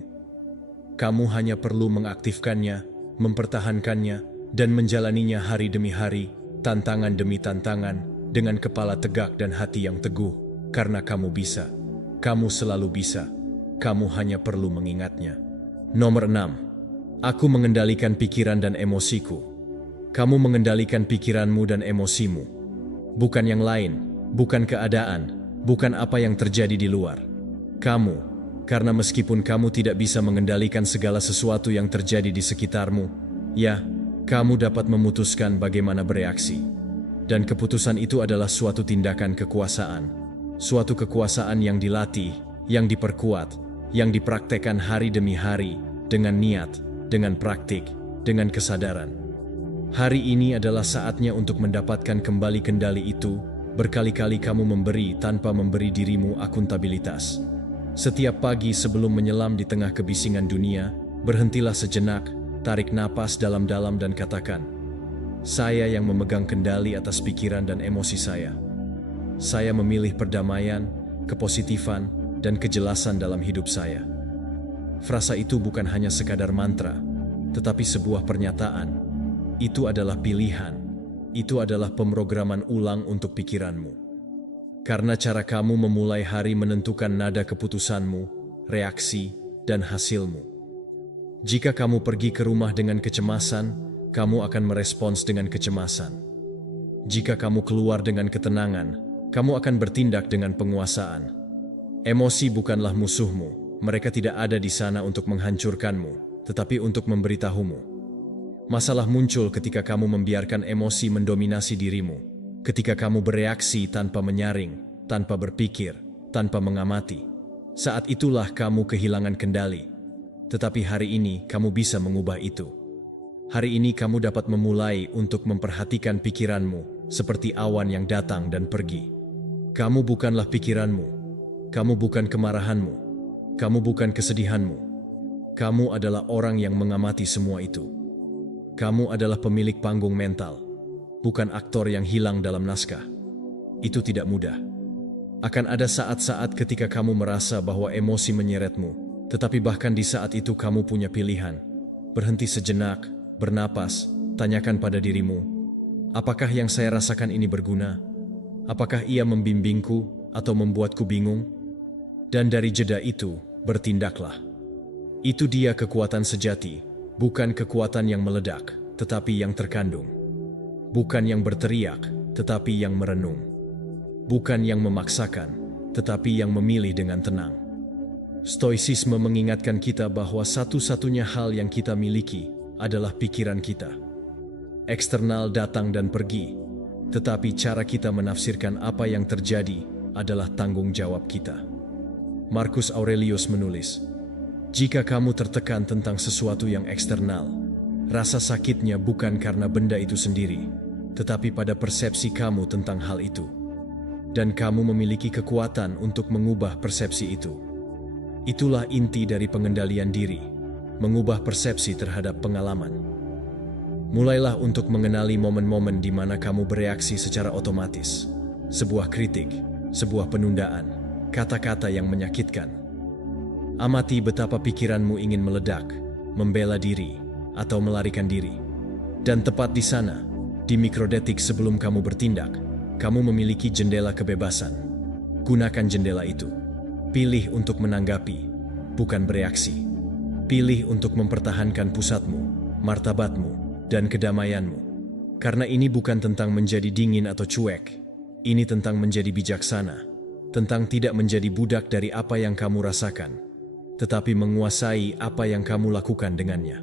Kamu hanya perlu mengaktifkannya, mempertahankannya, dan menjalaninya hari demi hari, tantangan demi tantangan, dengan kepala tegak dan hati yang teguh, karena kamu bisa. Kamu selalu bisa. Kamu hanya perlu mengingatnya. Nomor 6. Aku mengendalikan pikiran dan emosiku. Kamu mengendalikan pikiranmu dan emosimu. Bukan yang lain, bukan keadaan, bukan apa yang terjadi di luar. Kamu, karena meskipun kamu tidak bisa mengendalikan segala sesuatu yang terjadi di sekitarmu, ya, Kamu dapat memutuskan bagaimana bereaksi. Dan keputusan itu adalah suatu tindakan kekuasaan. Suatu kekuasaan yang dilatih, yang diperkuat, yang dipraktekkan hari demi hari, dengan niat, dengan praktik, dengan kesadaran. Hari ini adalah saatnya untuk mendapatkan kembali kendali itu. Berkali-kali kamu memberi tanpa memberi dirimu akuntabilitas. Setiap pagi sebelum menyelam di tengah kebisingan dunia, berhentilah sejenak, tarik napas dalam-dalam dan katakan, "Saya yang memegang kendali atas pikiran dan emosi saya. Saya memilih perdamaian, kepositifan, dan kejelasan dalam hidup saya." Frasa itu bukan hanya sekadar mantra, tetapi sebuah pernyataan. Itu adalah pilihan. Itu adalah pemrograman ulang untuk pikiranmu. Karena cara kamu memulai hari menentukan nada keputusanmu, reaksi, dan hasilmu. Jika kamu pergi ke rumah dengan kecemasan, kamu akan merespons dengan kecemasan. Jika kamu keluar dengan ketenangan, kamu akan bertindak dengan penguasaan. Emosi bukanlah musuhmu, mereka tidak ada di sana untuk menghancurkanmu, tetapi untuk memberitahumu. Masalah muncul ketika kamu membiarkan emosi mendominasi dirimu, ketika kamu bereaksi tanpa menyaring, tanpa berpikir, tanpa mengamati. Saat itulah kamu kehilangan kendali. Tetapi hari ini kamu bisa mengubah itu. Hari ini kamu dapat memulai untuk memperhatikan pikiranmu seperti awan yang datang dan pergi. Kamu bukanlah pikiranmu. Kamu bukan kemarahanmu. Kamu bukan kesedihanmu. Kamu adalah orang yang mengamati semua itu. Kamu adalah pemilik panggung mental, bukan aktor yang hilang dalam naskah. Itu tidak mudah. Akan ada saat-saat ketika kamu merasa bahwa emosi menyeretmu, tetapi bahkan di saat itu kamu punya pilihan. Berhenti sejenak, bernapas, tanyakan pada dirimu, apakah yang saya rasakan ini berguna? Apakah ia membimbingku atau membuatku bingung? Dan dari jeda itu, bertindaklah. Itu dia kekuatan sejati. Bukan kekuatan yang meledak, tetapi yang terkandung. Bukan yang berteriak, tetapi yang merenung. Bukan yang memaksakan, tetapi yang memilih dengan tenang. Stoicisme mengingatkan kita bahwa satu-satunya hal yang kita miliki adalah pikiran kita. Eksternal datang dan pergi, tetapi cara kita menafsirkan apa yang terjadi adalah tanggung jawab kita. Marcus Aurelius menulis, "Jika kamu tertekan tentang sesuatu yang eksternal, rasa sakitnya bukan karena benda itu sendiri, tetapi pada persepsi kamu tentang hal itu. Dan kamu memiliki kekuatan untuk mengubah persepsi itu. Itulah inti dari pengendalian diri, mengubah persepsi terhadap pengalaman. Mulailah untuk mengenali momen-momen di mana kamu bereaksi secara otomatis. Sebuah kritik, sebuah penundaan, kata-kata yang menyakitkan. Amati betapa pikiranmu ingin meledak, membela diri, atau melarikan diri. Dan tepat di sana, di mikrodetik sebelum kamu bertindak, kamu memiliki jendela kebebasan. Gunakan jendela itu. Pilih untuk menanggapi, bukan bereaksi. Pilih untuk mempertahankan pusatmu, martabatmu, dan kedamaianmu. Karena ini bukan tentang menjadi dingin atau cuek. Ini tentang menjadi bijaksana, tentang tidak menjadi budak dari apa yang kamu rasakan, tetapi menguasai apa yang kamu lakukan dengannya.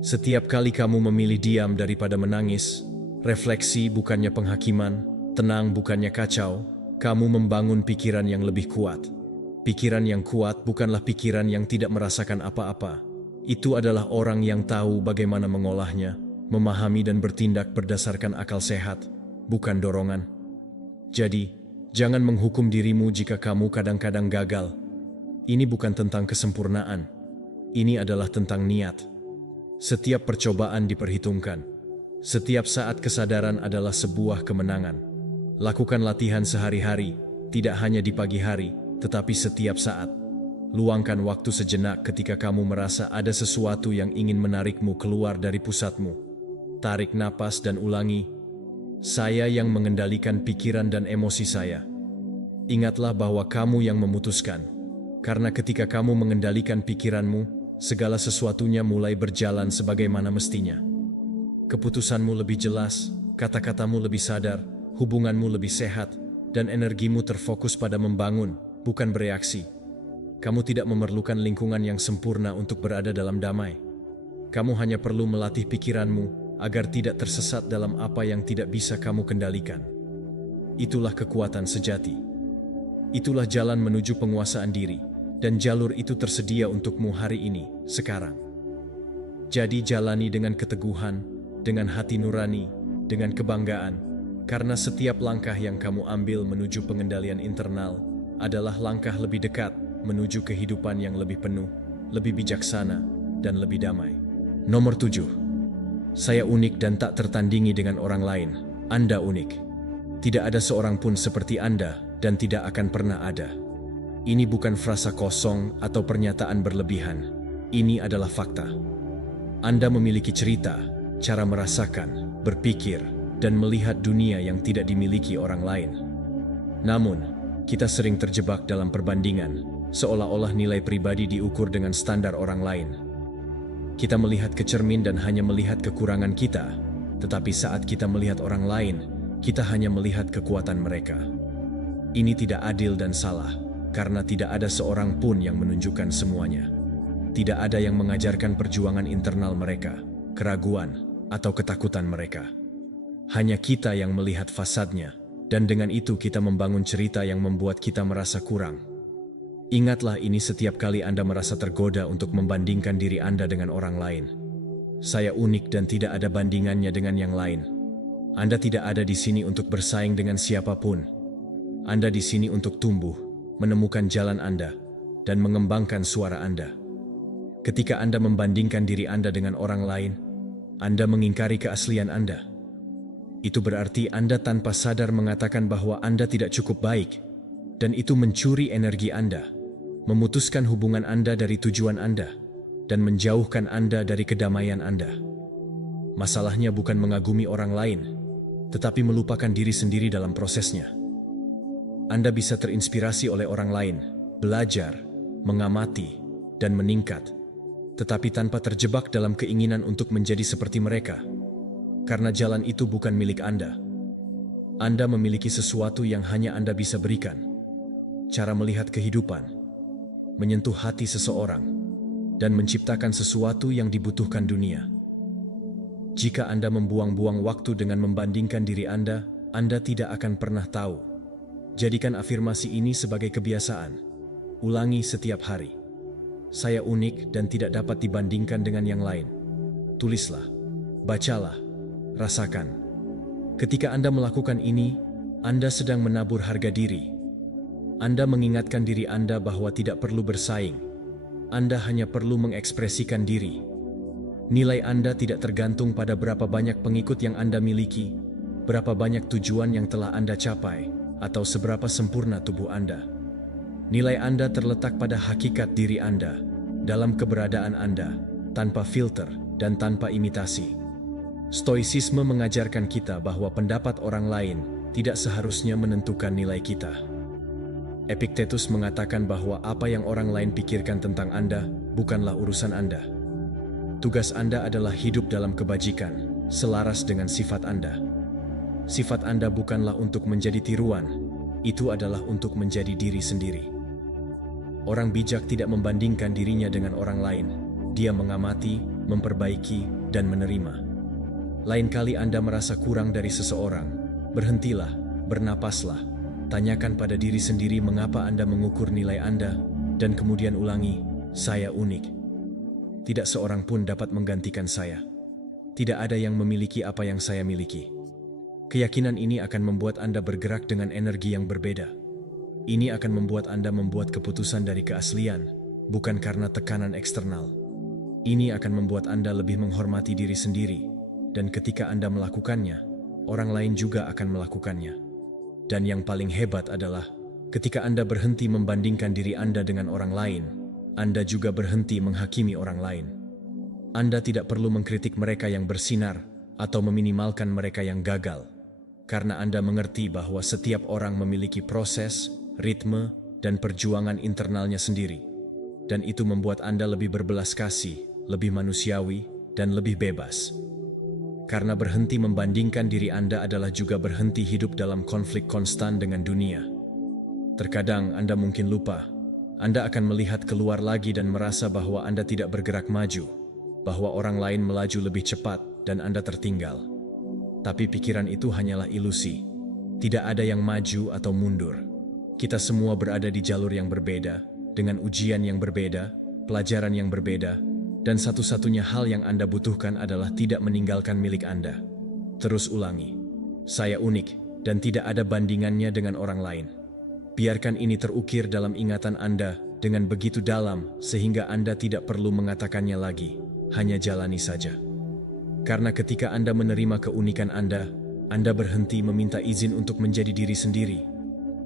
Setiap kali kamu memilih diam daripada menangis, refleksi bukannya penghakiman, tenang bukannya kacau, kamu membangun pikiran yang lebih kuat. Pikiran yang kuat bukanlah pikiran yang tidak merasakan apa-apa. Itu adalah orang yang tahu bagaimana mengolahnya, memahami dan bertindak berdasarkan akal sehat, bukan dorongan. Jadi, jangan menghukum dirimu jika kamu kadang-kadang gagal. Ini bukan tentang kesempurnaan. Ini adalah tentang niat. Setiap percobaan diperhitungkan. Setiap saat kesadaran adalah sebuah kemenangan. Lakukan latihan sehari-hari, tidak hanya di pagi hari, tetapi setiap saat. Luangkan waktu sejenak ketika kamu merasa ada sesuatu yang ingin menarikmu keluar dari pusatmu. Tarik napas dan ulangi, "Saya yang mengendalikan pikiran dan emosi saya." Ingatlah bahwa kamu yang memutuskan. Karena ketika kamu mengendalikan pikiranmu, segala sesuatunya mulai berjalan sebagaimana mestinya. Keputusanmu lebih jelas, kata-katamu lebih sadar, hubunganmu lebih sehat, dan energimu terfokus pada membangun, bukan bereaksi. Kamu tidak memerlukan lingkungan yang sempurna untuk berada dalam damai. Kamu hanya perlu melatih pikiranmu agar tidak tersesat dalam apa yang tidak bisa kamu kendalikan. Itulah kekuatan sejati. Itulah jalan menuju penguasaan diri, dan jalur itu tersedia untukmu hari ini, sekarang. Jadi jalani dengan keteguhan, dengan hati nurani, dengan kebanggaan, karena setiap langkah yang kamu ambil menuju pengendalian internal adalah langkah lebih dekat menuju kehidupan yang lebih penuh, lebih bijaksana, dan lebih damai. Nomor 7. Saya unik dan tak tertandingi dengan orang lain. Anda unik. Tidak ada seorang pun seperti Anda dan tidak akan pernah ada. Ini bukan frasa kosong atau pernyataan berlebihan. Ini adalah fakta. Anda memiliki cerita, cara merasakan, berpikir, dan melihat dunia yang tidak dimiliki orang lain. Namun, kita sering terjebak dalam perbandingan, seolah-olah nilai pribadi diukur dengan standar orang lain. Kita melihat ke cermin dan hanya melihat kekurangan kita, tetapi saat kita melihat orang lain, kita hanya melihat kekuatan mereka. Ini tidak adil dan salah, karena tidak ada seorang pun yang menunjukkan semuanya. Tidak ada yang mengajarkan perjuangan internal mereka, keraguan, atau ketakutan mereka. Hanya kita yang melihat fasadnya, dan dengan itu kita membangun cerita yang membuat kita merasa kurang. Ingatlah ini setiap kali Anda merasa tergoda untuk membandingkan diri Anda dengan orang lain. Saya unik dan tidak ada bandingannya dengan yang lain. Anda tidak ada di sini untuk bersaing dengan siapapun. Anda di sini untuk tumbuh, menemukan jalan Anda, dan mengembangkan suara Anda. Ketika Anda membandingkan diri Anda dengan orang lain, Anda mengingkari keaslian Anda. Itu berarti Anda tanpa sadar mengatakan bahwa Anda tidak cukup baik, dan itu mencuri energi Anda, memutuskan hubungan Anda dari tujuan Anda, dan menjauhkan Anda dari kedamaian Anda. Masalahnya bukan mengagumi orang lain, tetapi melupakan diri sendiri dalam prosesnya. Anda bisa terinspirasi oleh orang lain, belajar, mengamati, dan meningkat, tetapi tanpa terjebak dalam keinginan untuk menjadi seperti mereka, karena jalan itu bukan milik Anda. Anda memiliki sesuatu yang hanya Anda bisa berikan, cara melihat kehidupan, menyentuh hati seseorang, dan menciptakan sesuatu yang dibutuhkan dunia. Jika Anda membuang-buang waktu dengan membandingkan diri Anda tidak akan pernah tahu. Jadikan afirmasi ini sebagai kebiasaan. Ulangi setiap hari. Saya unik dan tidak dapat dibandingkan dengan yang lain. Tulislah, bacalah, rasakan. Ketika Anda melakukan ini, Anda sedang menabur harga diri. Anda mengingatkan diri Anda bahwa tidak perlu bersaing. Anda hanya perlu mengekspresikan diri. Nilai Anda tidak tergantung pada berapa banyak pengikut yang Anda miliki, berapa banyak tujuan yang telah Anda capai, atau seberapa sempurna tubuh Anda. Nilai Anda terletak pada hakikat diri Anda, dalam keberadaan Anda, tanpa filter dan tanpa imitasi. Stoicisme mengajarkan kita bahwa pendapat orang lain tidak seharusnya menentukan nilai kita. Epictetus mengatakan bahwa apa yang orang lain pikirkan tentang Anda bukanlah urusan Anda. Tugas Anda adalah hidup dalam kebajikan, selaras dengan sifat Anda. Sifat Anda bukanlah untuk menjadi tiruan, itu adalah untuk menjadi diri sendiri. Orang bijak tidak membandingkan dirinya dengan orang lain. Dia mengamati, memperbaiki, dan menerima. Lain kali Anda merasa kurang dari seseorang, berhentilah, bernapaslah. Tanyakan pada diri sendiri mengapa Anda mengukur nilai Anda, dan kemudian ulangi, saya unik. Tidak seorang pun dapat menggantikan saya. Tidak ada yang memiliki apa yang saya miliki. Keyakinan ini akan membuat Anda bergerak dengan energi yang berbeda. Ini akan membuat Anda membuat keputusan dari keaslian, bukan karena tekanan eksternal. Ini akan membuat Anda lebih menghormati diri sendiri, dan ketika Anda melakukannya, orang lain juga akan melakukannya. Dan yang paling hebat adalah, ketika Anda berhenti membandingkan diri Anda dengan orang lain, Anda juga berhenti menghakimi orang lain. Anda tidak perlu mengkritik mereka yang bersinar, atau meminimalkan mereka yang gagal, karena Anda mengerti bahwa setiap orang memiliki proses, ritme, dan perjuangan internalnya sendiri. Dan itu membuat Anda lebih berbelas kasih, lebih manusiawi, dan lebih bebas. Karena berhenti membandingkan diri Anda adalah juga berhenti hidup dalam konflik konstan dengan dunia. Terkadang Anda mungkin lupa, Anda akan melihat keluar lagi dan merasa bahwa Anda tidak bergerak maju, bahwa orang lain melaju lebih cepat dan Anda tertinggal. Tapi pikiran itu hanyalah ilusi. Tidak ada yang maju atau mundur. Kita semua berada di jalur yang berbeda, dengan ujian yang berbeda, pelajaran yang berbeda, dan satu-satunya hal yang Anda butuhkan adalah tidak meninggalkan milik Anda. Terus ulangi, saya unik dan tidak ada bandingannya dengan orang lain. Biarkan ini terukir dalam ingatan Anda dengan begitu dalam sehingga Anda tidak perlu mengatakannya lagi, hanya jalani saja. Karena ketika Anda menerima keunikan Anda berhenti meminta izin untuk menjadi diri sendiri.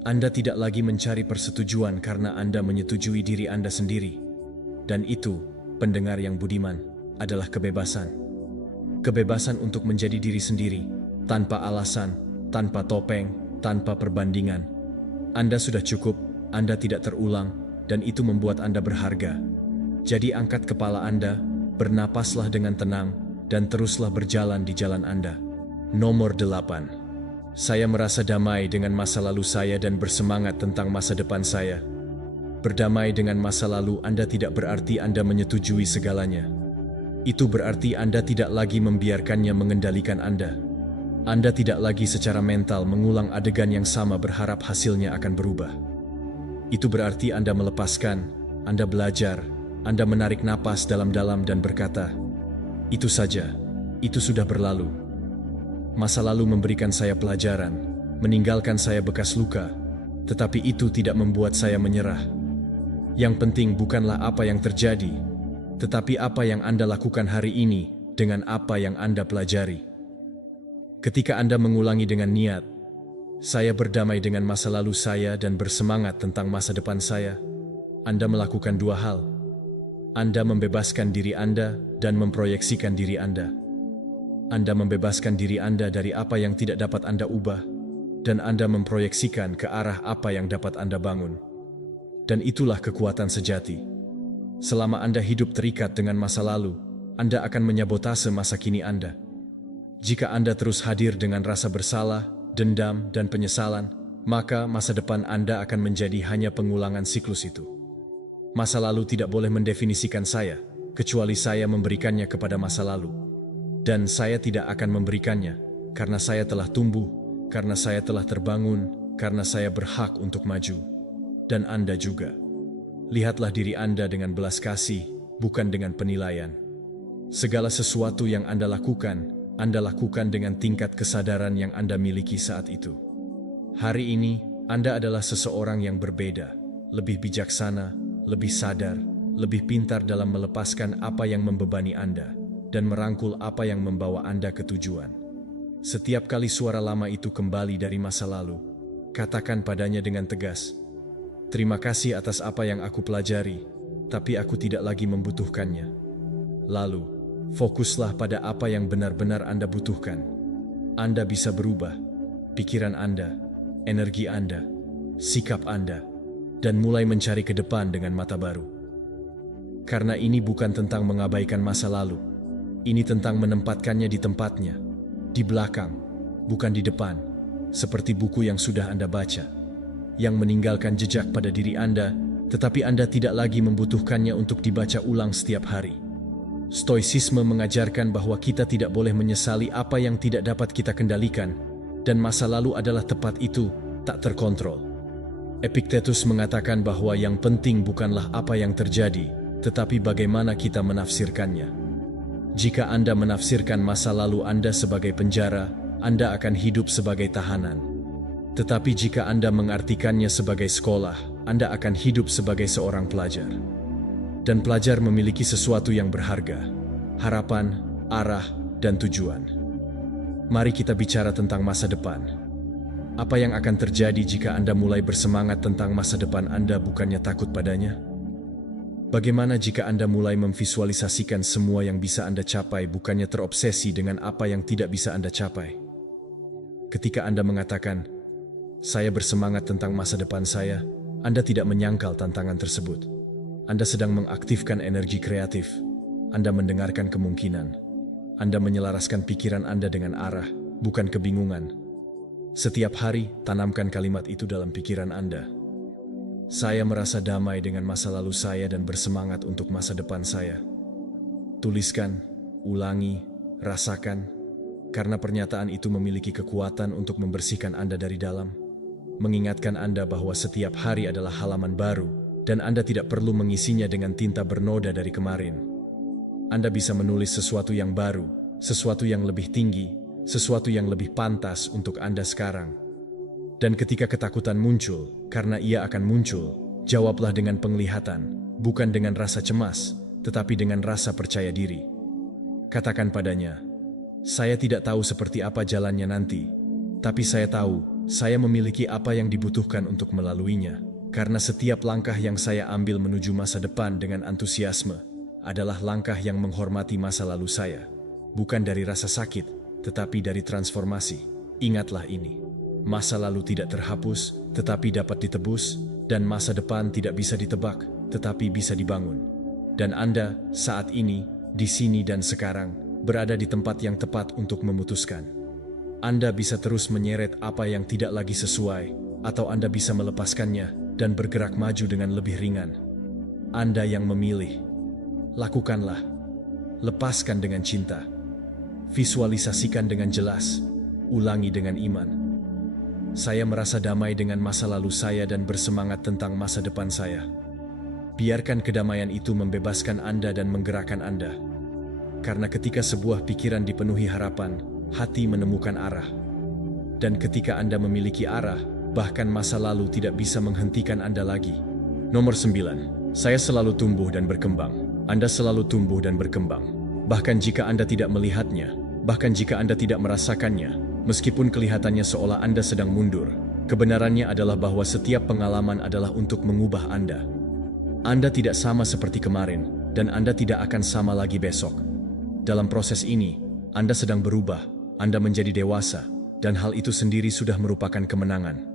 Anda tidak lagi mencari persetujuan karena Anda menyetujui diri Anda sendiri. Dan itu, pendengar yang budiman, adalah kebebasan. Kebebasan untuk menjadi diri sendiri, tanpa alasan, tanpa topeng, tanpa perbandingan. Anda sudah cukup, Anda tidak terulang, dan itu membuat Anda berharga. Jadi angkat kepala Anda, bernapaslah dengan tenang, dan teruslah berjalan di jalan Anda. Nomor 8. Saya merasa damai dengan masa lalu saya dan bersemangat tentang masa depan saya. Berdamai dengan masa lalu Anda tidak berarti Anda menyetujui segalanya. Itu berarti Anda tidak lagi membiarkannya mengendalikan Anda. Anda tidak lagi secara mental mengulang adegan yang sama berharap hasilnya akan berubah. Itu berarti Anda melepaskan, Anda belajar, Anda menarik napas dalam-dalam dan berkata, "Itu saja, itu sudah berlalu." Masa lalu memberikan saya pelajaran, meninggalkan saya bekas luka, tetapi itu tidak membuat saya menyerah. Yang penting bukanlah apa yang terjadi, tetapi apa yang Anda lakukan hari ini dengan apa yang Anda pelajari. Ketika Anda mengulangi dengan niat, saya berdamai dengan masa lalu saya dan bersemangat tentang masa depan saya, Anda melakukan dua hal. Anda membebaskan diri Anda dan memproyeksikan diri Anda. Anda membebaskan diri Anda dari apa yang tidak dapat Anda ubah, dan Anda memproyeksikan ke arah apa yang dapat Anda bangun. Dan itulah kekuatan sejati. Selama Anda hidup terikat dengan masa lalu, Anda akan menyabotase masa kini Anda. Jika Anda terus hadir dengan rasa bersalah, dendam, dan penyesalan, maka masa depan Anda akan menjadi hanya pengulangan siklus itu. Masa lalu tidak boleh mendefinisikan saya, kecuali saya memberikannya kepada masa lalu. Dan saya tidak akan memberikannya, karena saya telah tumbuh, karena saya telah terbangun, karena saya berhak untuk maju. Dan Anda juga. Lihatlah diri Anda dengan belas kasih, bukan dengan penilaian. Segala sesuatu yang Anda lakukan dengan tingkat kesadaran yang Anda miliki saat itu. Hari ini, Anda adalah seseorang yang berbeda, lebih bijaksana, lebih sadar, lebih pintar dalam melepaskan apa yang membebani Anda, dan merangkul apa yang membawa Anda ke tujuan. Setiap kali suara lama itu kembali dari masa lalu, katakan padanya dengan tegas, "Terima kasih atas apa yang aku pelajari, tapi aku tidak lagi membutuhkannya." Lalu, fokuslah pada apa yang benar-benar Anda butuhkan. Anda bisa berubah, pikiran Anda, energi Anda, sikap Anda, dan mulai mencari ke depan dengan mata baru. Karena ini bukan tentang mengabaikan masa lalu, ini tentang menempatkannya di tempatnya, di belakang, bukan di depan, seperti buku yang sudah Anda baca, yang meninggalkan jejak pada diri Anda, tetapi Anda tidak lagi membutuhkannya untuk dibaca ulang setiap hari. Stoicisme mengajarkan bahwa kita tidak boleh menyesali apa yang tidak dapat kita kendalikan, dan masa lalu adalah tepat itu, tak terkontrol. Epictetus mengatakan bahwa yang penting bukanlah apa yang terjadi, tetapi bagaimana kita menafsirkannya. Jika Anda menafsirkan masa lalu Anda sebagai penjara, Anda akan hidup sebagai tahanan. Tetapi jika Anda mengartikannya sebagai sekolah, Anda akan hidup sebagai seorang pelajar. Dan pelajar memiliki sesuatu yang berharga, harapan, arah, dan tujuan. Mari kita bicara tentang masa depan. Apa yang akan terjadi jika Anda mulai bersemangat tentang masa depan Anda bukannya takut padanya? Bagaimana jika Anda mulai memvisualisasikan semua yang bisa Anda capai bukannya terobsesi dengan apa yang tidak bisa Anda capai? Ketika Anda mengatakan, "Saya bersemangat tentang masa depan saya," Anda tidak menyangkal tantangan tersebut. Anda sedang mengaktifkan energi kreatif. Anda mendengarkan kemungkinan. Anda menyelaraskan pikiran Anda dengan arah, bukan kebingungan. Setiap hari, tanamkan kalimat itu dalam pikiran Anda. Saya merasa damai dengan masa lalu saya dan bersemangat untuk masa depan saya. Tuliskan, ulangi, rasakan, karena pernyataan itu memiliki kekuatan untuk membersihkan Anda dari dalam, mengingatkan Anda bahwa setiap hari adalah halaman baru, dan Anda tidak perlu mengisinya dengan tinta bernoda dari kemarin. Anda bisa menulis sesuatu yang baru, sesuatu yang lebih tinggi, sesuatu yang lebih pantas untuk Anda sekarang. Dan ketika ketakutan muncul, karena ia akan muncul, jawablah dengan penglihatan, bukan dengan rasa cemas, tetapi dengan rasa percaya diri. Katakan padanya, "Saya tidak tahu seperti apa jalannya nanti, tapi saya tahu, saya memiliki apa yang dibutuhkan untuk melaluinya, karena setiap langkah yang saya ambil menuju masa depan dengan antusiasme adalah langkah yang menghormati masa lalu saya, bukan dari rasa sakit, tetapi dari transformasi. Ingatlah ini. Masa lalu tidak terhapus, tetapi dapat ditebus, dan masa depan tidak bisa ditebak, tetapi bisa dibangun. Dan Anda, saat ini, di sini dan sekarang, berada di tempat yang tepat untuk memutuskan. Anda bisa terus menyeret apa yang tidak lagi sesuai, atau Anda bisa melepaskannya dan bergerak maju dengan lebih ringan. Anda yang memilih. Lakukanlah. Lepaskan dengan cinta. Visualisasikan dengan jelas. Ulangi dengan iman. Saya merasa damai dengan masa lalu saya dan bersemangat tentang masa depan saya. Biarkan kedamaian itu membebaskan Anda dan menggerakkan Anda. Karena ketika sebuah pikiran dipenuhi harapan, hati menemukan arah. Dan ketika Anda memiliki arah, bahkan masa lalu tidak bisa menghentikan Anda lagi. Nomor 9. Saya selalu tumbuh dan berkembang. Anda selalu tumbuh dan berkembang. Bahkan jika Anda tidak melihatnya, bahkan jika Anda tidak merasakannya, meskipun kelihatannya seolah Anda sedang mundur, kebenarannya adalah bahwa setiap pengalaman adalah untuk mengubah Anda. Anda tidak sama seperti kemarin, dan Anda tidak akan sama lagi besok. Dalam proses ini, Anda sedang berubah, Anda menjadi dewasa, dan hal itu sendiri sudah merupakan kemenangan.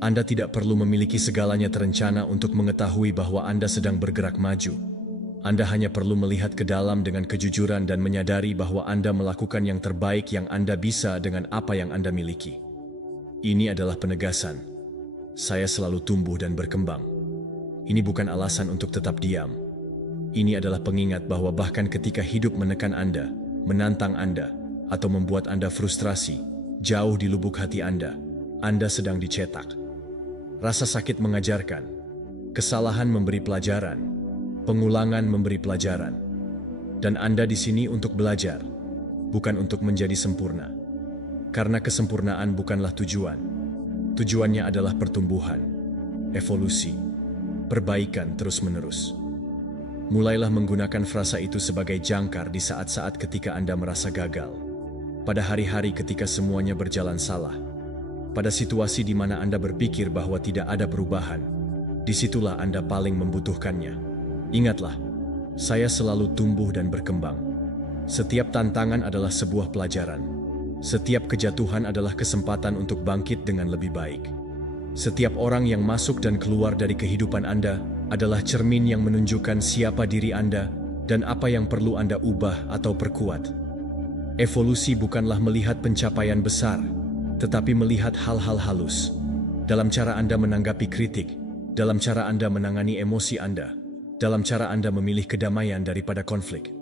Anda tidak perlu memiliki segalanya terencana untuk mengetahui bahwa Anda sedang bergerak maju. Anda hanya perlu melihat ke dalam dengan kejujuran dan menyadari bahwa Anda melakukan yang terbaik yang Anda bisa dengan apa yang Anda miliki. Ini adalah penegasan. Saya selalu tumbuh dan berkembang. Ini bukan alasan untuk tetap diam. Ini adalah pengingat bahwa bahkan ketika hidup menekan Anda, menantang Anda, atau membuat Anda frustrasi, jauh di lubuk hati Anda sedang dicetak. Rasa sakit mengajarkan, kesalahan memberi pelajaran, pengulangan memberi pelajaran. Dan Anda di sini untuk belajar, bukan untuk menjadi sempurna. Karena kesempurnaan bukanlah tujuan. Tujuannya adalah pertumbuhan, evolusi, perbaikan terus-menerus. Mulailah menggunakan frasa itu sebagai jangkar di saat-saat ketika Anda merasa gagal. Pada hari-hari ketika semuanya berjalan salah. Pada situasi di mana Anda berpikir bahwa tidak ada perubahan, disitulah Anda paling membutuhkannya. Ingatlah, saya selalu tumbuh dan berkembang. Setiap tantangan adalah sebuah pelajaran. Setiap kejatuhan adalah kesempatan untuk bangkit dengan lebih baik. Setiap orang yang masuk dan keluar dari kehidupan Anda adalah cermin yang menunjukkan siapa diri Anda dan apa yang perlu Anda ubah atau perkuat. Evolusi bukanlah melihat pencapaian besar, tetapi melihat hal-hal halus. Dalam cara Anda menanggapi kritik, dalam cara Anda menangani emosi Anda, dalam cara Anda memilih kedamaian daripada konflik.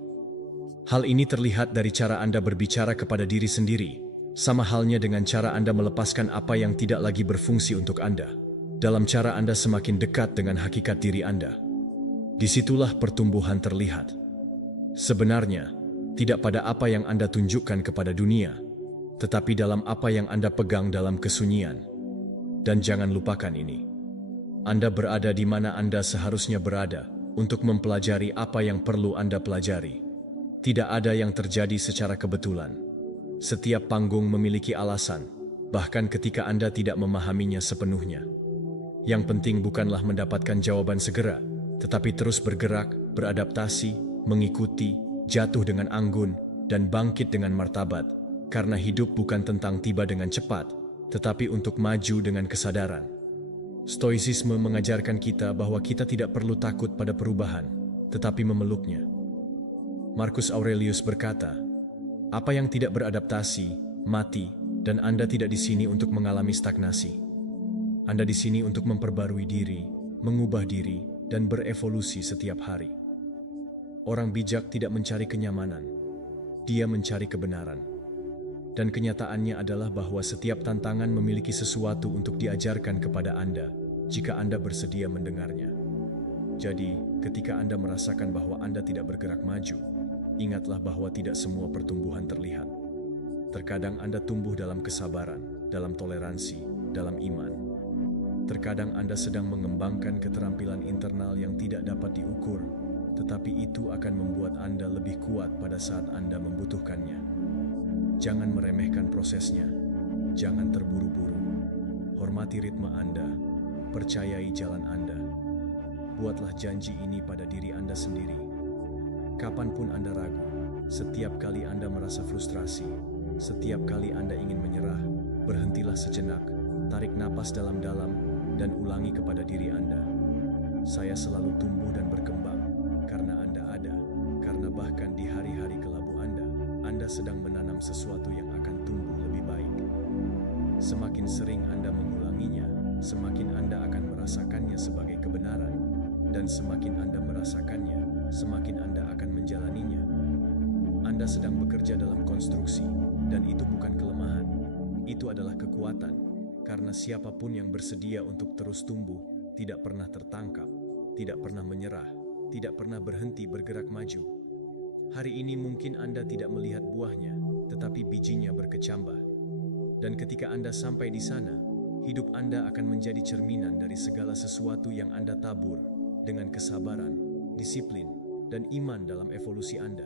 Hal ini terlihat dari cara Anda berbicara kepada diri sendiri, sama halnya dengan cara Anda melepaskan apa yang tidak lagi berfungsi untuk Anda. Dalam cara Anda semakin dekat dengan hakikat diri Anda. Disitulah pertumbuhan terlihat. Sebenarnya, tidak pada apa yang Anda tunjukkan kepada dunia, tetapi dalam apa yang Anda pegang dalam kesunyian. Dan jangan lupakan ini. Anda berada di mana Anda seharusnya berada untuk mempelajari apa yang perlu Anda pelajari. Tidak ada yang terjadi secara kebetulan. Setiap panggung memiliki alasan, bahkan ketika Anda tidak memahaminya sepenuhnya. Yang penting bukanlah mendapatkan jawaban segera, tetapi terus bergerak, beradaptasi, mengikuti, jatuh dengan anggun, dan bangkit dengan martabat. Karena hidup bukan tentang tiba dengan cepat, tetapi untuk maju dengan kesadaran. Stoicisme mengajarkan kita bahwa kita tidak perlu takut pada perubahan, tetapi memeluknya. Marcus Aurelius berkata, "Apa yang tidak beradaptasi, mati, dan Anda tidak di sini untuk mengalami stagnasi. Anda di sini untuk memperbarui diri, mengubah diri, dan berevolusi setiap hari." Orang bijak tidak mencari kenyamanan. dia mencari kebenaran. Dan kenyataannya adalah bahwa setiap tantangan memiliki sesuatu untuk diajarkan kepada Anda jika Anda bersedia mendengarnya. Jadi, ketika Anda merasakan bahwa Anda tidak bergerak maju, ingatlah bahwa tidak semua pertumbuhan terlihat. Terkadang Anda tumbuh dalam kesabaran, dalam toleransi, dalam iman. Terkadang Anda sedang mengembangkan keterampilan internal yang tidak dapat diukur, tetapi itu akan membuat Anda lebih kuat pada saat Anda membutuhkannya. Jangan meremehkan prosesnya, jangan terburu-buru. Hormati ritme Anda, percayai jalan Anda. Buatlah janji ini pada diri Anda sendiri. Kapanpun Anda ragu, setiap kali Anda merasa frustrasi, setiap kali Anda ingin menyerah, berhentilah sejenak, tarik napas dalam-dalam, dan ulangi kepada diri Anda. Saya selalu tumbuh dan berkembang, karena Anda ada, karena bahkan di hari-hari kelabu Anda sedang menanam sesuatu yang akan tumbuh lebih baik. Semakin sering Anda mengulanginya, semakin Anda akan merasakannya sebagai kebenaran, dan semakin Anda merasakannya, semakin Anda akan menjalaninya. Anda sedang bekerja dalam konstruksi, dan itu bukan kelemahan, itu adalah kekuatan, karena siapapun yang bersedia untuk terus tumbuh, tidak pernah tertangkap, tidak pernah menyerah, tidak pernah berhenti bergerak maju. Hari ini mungkin Anda tidak melihat buahnya, tetapi bijinya berkecambah. Dan ketika Anda sampai di sana, hidup Anda akan menjadi cerminan dari segala sesuatu yang Anda tabur dengan kesabaran, disiplin, dan iman dalam evolusi Anda.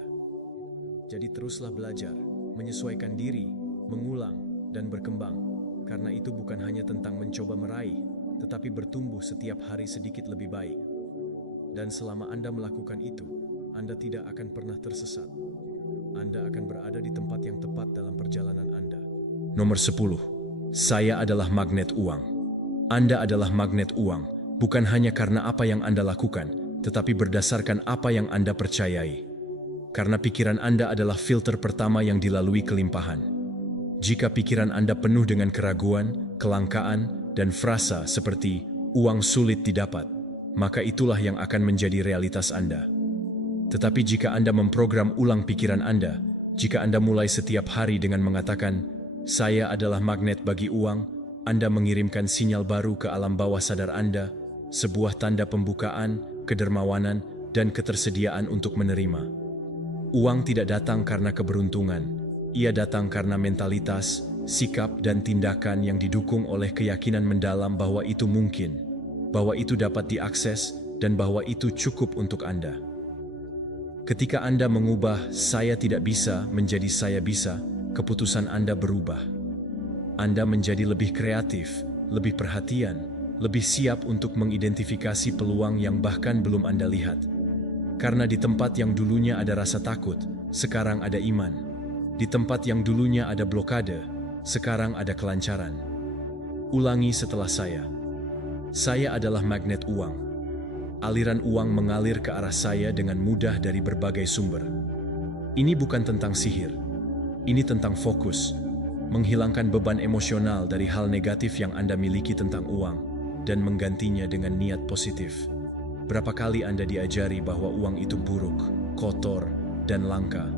Jadi teruslah belajar, menyesuaikan diri, mengulang, dan berkembang. Karena itu bukan hanya tentang mencoba meraih, tetapi bertumbuh setiap hari sedikit lebih baik. Dan selama Anda melakukan itu, Anda tidak akan pernah tersesat. Anda akan berada di tempat yang tepat dalam perjalanan Anda. Nomor 10. Saya adalah magnet uang. Anda adalah magnet uang, bukan hanya karena apa yang Anda lakukan, tetapi berdasarkan apa yang Anda percayai. Karena pikiran Anda adalah filter pertama yang dilalui kelimpahan. Jika pikiran Anda penuh dengan keraguan, kelangkaan, dan frasa seperti uang sulit didapat, maka itulah yang akan menjadi realitas Anda. Tetapi jika Anda memprogram ulang pikiran Anda, jika Anda mulai setiap hari dengan mengatakan, "Saya adalah magnet bagi uang," Anda mengirimkan sinyal baru ke alam bawah sadar Anda, sebuah tanda pembukaan, kedermawanan, dan ketersediaan untuk menerima. Uang tidak datang karena keberuntungan, ia datang karena mentalitas, sikap, dan tindakan yang didukung oleh keyakinan mendalam bahwa itu mungkin, bahwa itu dapat diakses, dan bahwa itu cukup untuk Anda. Ketika Anda mengubah "saya tidak bisa" menjadi "saya bisa", keputusan Anda berubah. Anda menjadi lebih kreatif, lebih perhatian, lebih siap untuk mengidentifikasi peluang yang bahkan belum Anda lihat. Karena di tempat yang dulunya ada rasa takut, sekarang ada iman. Di tempat yang dulunya ada blokade, sekarang ada kelancaran. Ulangi setelah saya. Saya adalah magnet uang. Aliran uang mengalir ke arah saya dengan mudah dari berbagai sumber. Ini bukan tentang sihir. Ini tentang fokus, menghilangkan beban emosional dari hal negatif yang Anda miliki tentang uang, dan menggantinya dengan niat positif. Berapa kali Anda diajari bahwa uang itu buruk, kotor, dan langka?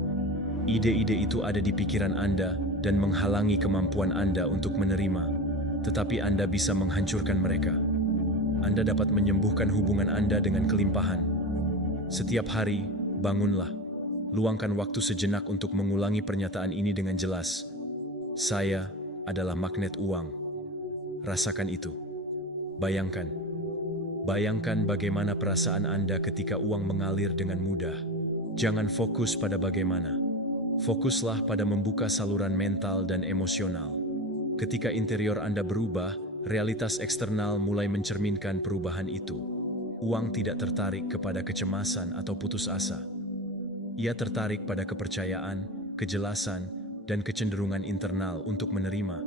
Ide-ide itu ada di pikiran Anda dan menghalangi kemampuan Anda untuk menerima, tetapi Anda bisa menghancurkan mereka. Anda dapat menyembuhkan hubungan Anda dengan kelimpahan. Setiap hari, bangunlah. Luangkan waktu sejenak untuk mengulangi pernyataan ini dengan jelas. Saya adalah magnet uang. Rasakan itu. Bayangkan. Bayangkan bagaimana perasaan Anda ketika uang mengalir dengan mudah. Jangan fokus pada bagaimana. Fokuslah pada membuka saluran mental dan emosional. Ketika interior Anda berubah, realitas eksternal mulai mencerminkan perubahan itu. Uang tidak tertarik kepada kecemasan atau putus asa. Ia tertarik pada kepercayaan, kejelasan, dan kecenderungan internal untuk menerima.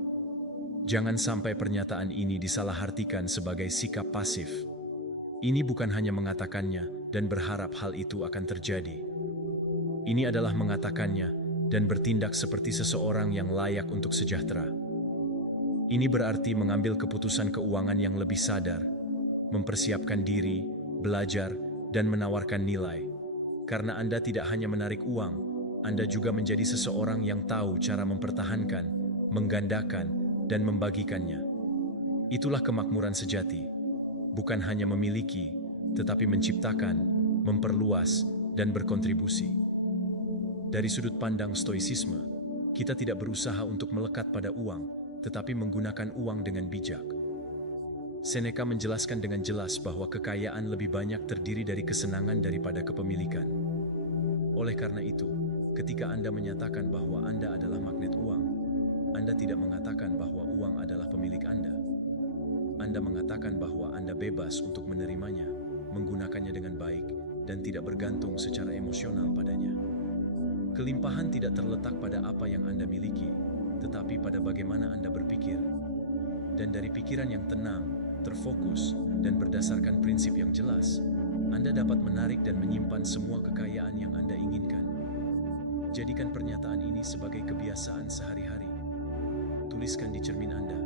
Jangan sampai pernyataan ini disalahartikan sebagai sikap pasif. Ini bukan hanya mengatakannya dan berharap hal itu akan terjadi. Ini adalah mengatakannya dan bertindak seperti seseorang yang layak untuk sejahtera. Ini berarti mengambil keputusan keuangan yang lebih sadar, mempersiapkan diri, belajar, dan menawarkan nilai. Karena Anda tidak hanya menarik uang, Anda juga menjadi seseorang yang tahu cara mempertahankan, menggandakan, dan membagikannya. Itulah kemakmuran sejati. Bukan hanya memiliki, tetapi menciptakan, memperluas, dan berkontribusi. Dari sudut pandang stoisisme, kita tidak berusaha untuk melekat pada uang, tetapi menggunakan uang dengan bijak. Seneca menjelaskan dengan jelas bahwa kekayaan lebih banyak terdiri dari kesenangan daripada kepemilikan. Oleh karena itu, ketika Anda menyatakan bahwa Anda adalah magnet uang, Anda tidak mengatakan bahwa uang adalah pemilik Anda. Anda mengatakan bahwa Anda bebas untuk menerimanya, menggunakannya dengan baik, dan tidak bergantung secara emosional padanya. Kelimpahan tidak terletak pada apa yang Anda miliki, tetapi pada bagaimana Anda berpikir. Dan dari pikiran yang tenang, terfokus, dan berdasarkan prinsip yang jelas, Anda dapat menarik dan menyimpan semua kekayaan yang Anda inginkan. Jadikan pernyataan ini sebagai kebiasaan sehari-hari. Tuliskan di cermin Anda.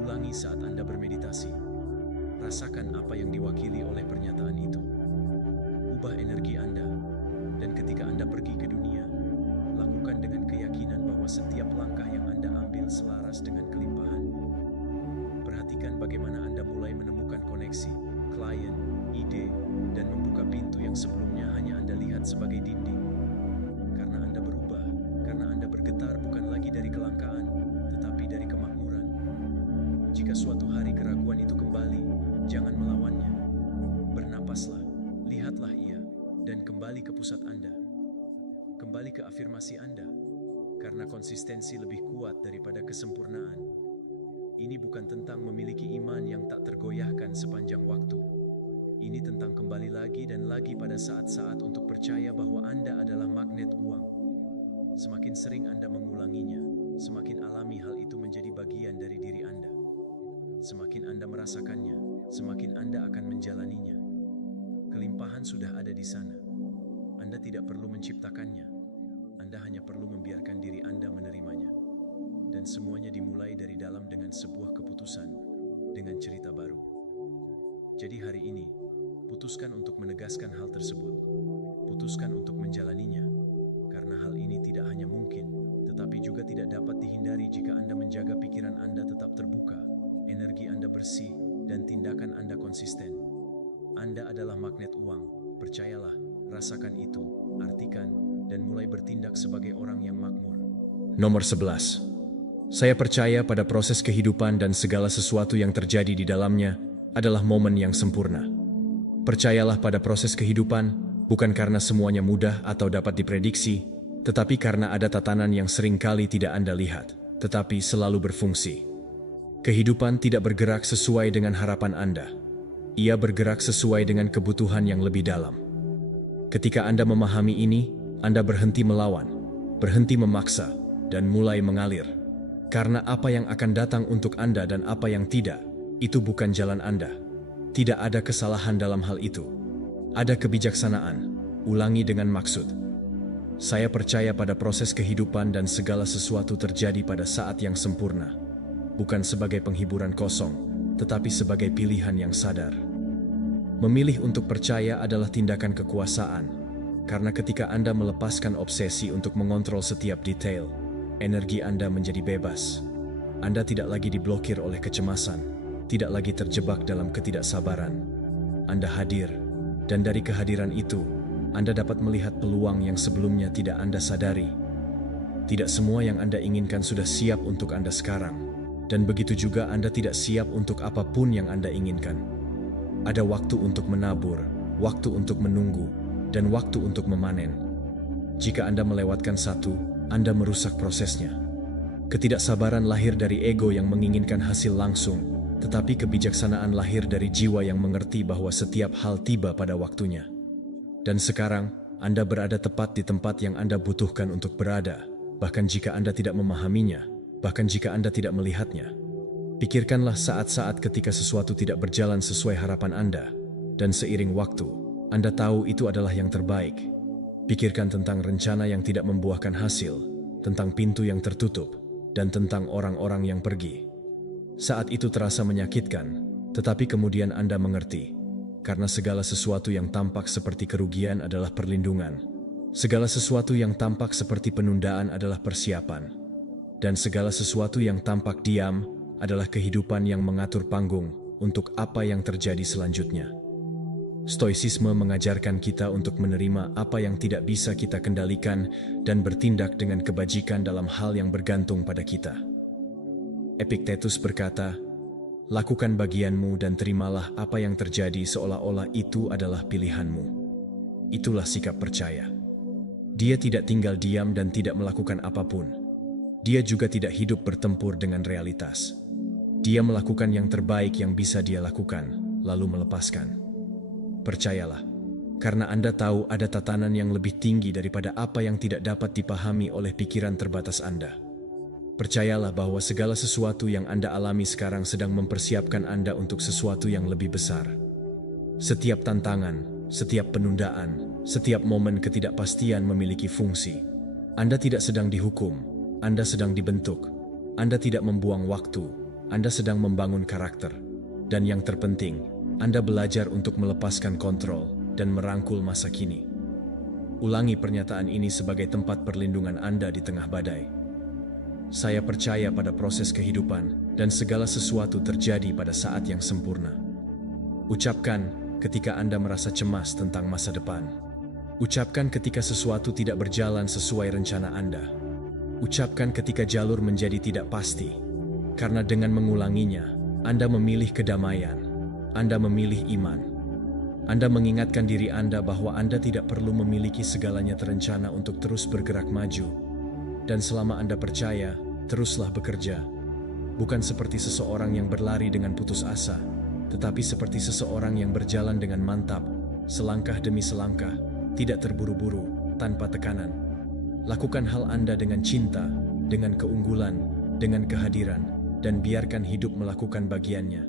Ulangi saat Anda bermeditasi. Rasakan apa yang diwakili oleh pernyataan itu. Ubah energi Anda, dan ketika Anda pergi ke dunia, lakukan dengan keyakinan bahwa setiap langkah yang Anda ambil selaras dengan kelimpahan. Perhatikan bagaimana Anda mulai menemukan koneksi, klien, ide, dan membuka pintu yang sebelumnya hanya Anda lihat sebagai dinding. Karena Anda berubah, karena Anda bergetar bukan lagi dari kelangkaan, tetapi dari kemakmuran. Jika suatu hari keraguan itu kembali, jangan melawannya. Bernapaslah, lihatlah ia, dan kembali ke pusat Anda. Kembali ke afirmasi Anda, karena konsistensi lebih kuat daripada kesempurnaan. Ini bukan tentang memiliki iman yang tak tergoyahkan sepanjang waktu. Ini tentang kembali lagi dan lagi pada saat-saat untuk percaya bahwa Anda adalah magnet uang. Semakin sering Anda mengulanginya, semakin alami hal itu menjadi bagian dari diri Anda. Semakin Anda merasakannya, semakin Anda akan menjalaninya. Kelimpahan sudah ada di sana. Anda tidak perlu menciptakannya. Anda hanya perlu membiarkan diri Anda menerimanya. Dan semuanya dimulai dari dalam dengan sebuah keputusan, dengan cerita baru. Jadi hari ini, putuskan untuk menegaskan hal tersebut. Putuskan untuk menjalaninya. Karena hal ini tidak hanya mungkin, tetapi juga tidak dapat dihindari jika Anda menjaga pikiran Anda tetap terbuka, energi Anda bersih, dan tindakan Anda konsisten. Anda adalah magnet uang, percayalah, rasakan itu, artikan, dan mulai bertindak sebagai orang yang makmur. Nomor 11. Saya percaya pada proses kehidupan dan segala sesuatu yang terjadi di dalamnya adalah momen yang sempurna. Percayalah pada proses kehidupan, bukan karena semuanya mudah atau dapat diprediksi, tetapi karena ada tatanan yang seringkali tidak Anda lihat, tetapi selalu berfungsi. Kehidupan tidak bergerak sesuai dengan harapan Anda. Ia bergerak sesuai dengan kebutuhan yang lebih dalam. Ketika Anda memahami ini, Anda berhenti melawan, berhenti memaksa, dan mulai mengalir. Karena apa yang akan datang untuk Anda dan apa yang tidak, itu bukan jalan Anda. Tidak ada kesalahan dalam hal itu. Ada kebijaksanaan. Ulangi dengan maksud. Saya percaya pada proses kehidupan dan segala sesuatu terjadi pada saat yang sempurna. Bukan sebagai penghiburan kosong, tetapi sebagai pilihan yang sadar. Memilih untuk percaya adalah tindakan kekuasaan. Karena ketika Anda melepaskan obsesi untuk mengontrol setiap detail, energi Anda menjadi bebas. Anda tidak lagi diblokir oleh kecemasan, tidak lagi terjebak dalam ketidaksabaran. Anda hadir, dan dari kehadiran itu, Anda dapat melihat peluang yang sebelumnya tidak Anda sadari. Tidak semua yang Anda inginkan sudah siap untuk Anda sekarang, dan begitu juga Anda tidak siap untuk apapun yang Anda inginkan. Ada waktu untuk menabur, waktu untuk menunggu, dan waktu untuk memanen. Jika Anda melewatkan satu, Anda merusak prosesnya. Ketidaksabaran lahir dari ego yang menginginkan hasil langsung, tetapi kebijaksanaan lahir dari jiwa yang mengerti bahwa setiap hal tiba pada waktunya. Dan sekarang, Anda berada tepat di tempat yang Anda butuhkan untuk berada, bahkan jika Anda tidak memahaminya, bahkan jika Anda tidak melihatnya. Pikirkanlah saat-saat ketika sesuatu tidak berjalan sesuai harapan Anda, dan seiring waktu, Anda tahu itu adalah yang terbaik. Pikirkan tentang rencana yang tidak membuahkan hasil, tentang pintu yang tertutup, dan tentang orang-orang yang pergi. Saat itu terasa menyakitkan, tetapi kemudian Anda mengerti, karena segala sesuatu yang tampak seperti kerugian adalah perlindungan. Segala sesuatu yang tampak seperti penundaan adalah persiapan, dan segala sesuatu yang tampak diam adalah kehidupan yang mengatur panggung untuk apa yang terjadi selanjutnya. Stoicisme mengajarkan kita untuk menerima apa yang tidak bisa kita kendalikan dan bertindak dengan kebajikan dalam hal yang bergantung pada kita. Epictetus berkata, "Lakukan bagianmu dan terimalah apa yang terjadi seolah-olah itu adalah pilihanmu." Itulah sikap percaya. Dia tidak tinggal diam dan tidak melakukan apapun. Dia juga tidak hidup bertempur dengan realitas. Dia melakukan yang terbaik yang bisa dia lakukan, lalu melepaskan. Percayalah, karena Anda tahu ada tatanan yang lebih tinggi daripada apa yang tidak dapat dipahami oleh pikiran terbatas Anda. Percayalah bahwa segala sesuatu yang Anda alami sekarang sedang mempersiapkan Anda untuk sesuatu yang lebih besar. Setiap tantangan, setiap penundaan, setiap momen ketidakpastian memiliki fungsi. Anda tidak sedang dihukum, Anda sedang dibentuk. Anda tidak membuang waktu, Anda sedang membangun karakter. Dan yang terpenting, Anda belajar untuk melepaskan kontrol dan merangkul masa kini. Ulangi pernyataan ini sebagai tempat perlindungan Anda di tengah badai. Saya percaya pada proses kehidupan dan segala sesuatu terjadi pada saat yang sempurna. Ucapkan ketika Anda merasa cemas tentang masa depan. Ucapkan ketika sesuatu tidak berjalan sesuai rencana Anda. Ucapkan ketika jalur menjadi tidak pasti. Karena dengan mengulanginya, Anda memilih kedamaian. Anda memilih iman. Anda mengingatkan diri Anda bahwa Anda tidak perlu memiliki segalanya terencana untuk terus bergerak maju. Dan selama Anda percaya, teruslah bekerja. Bukan seperti seseorang yang berlari dengan putus asa, tetapi seperti seseorang yang berjalan dengan mantap, selangkah demi selangkah, tidak terburu-buru, tanpa tekanan. Lakukan hal Anda dengan cinta, dengan keunggulan, dengan kehadiran, dan biarkan hidup melakukan bagiannya.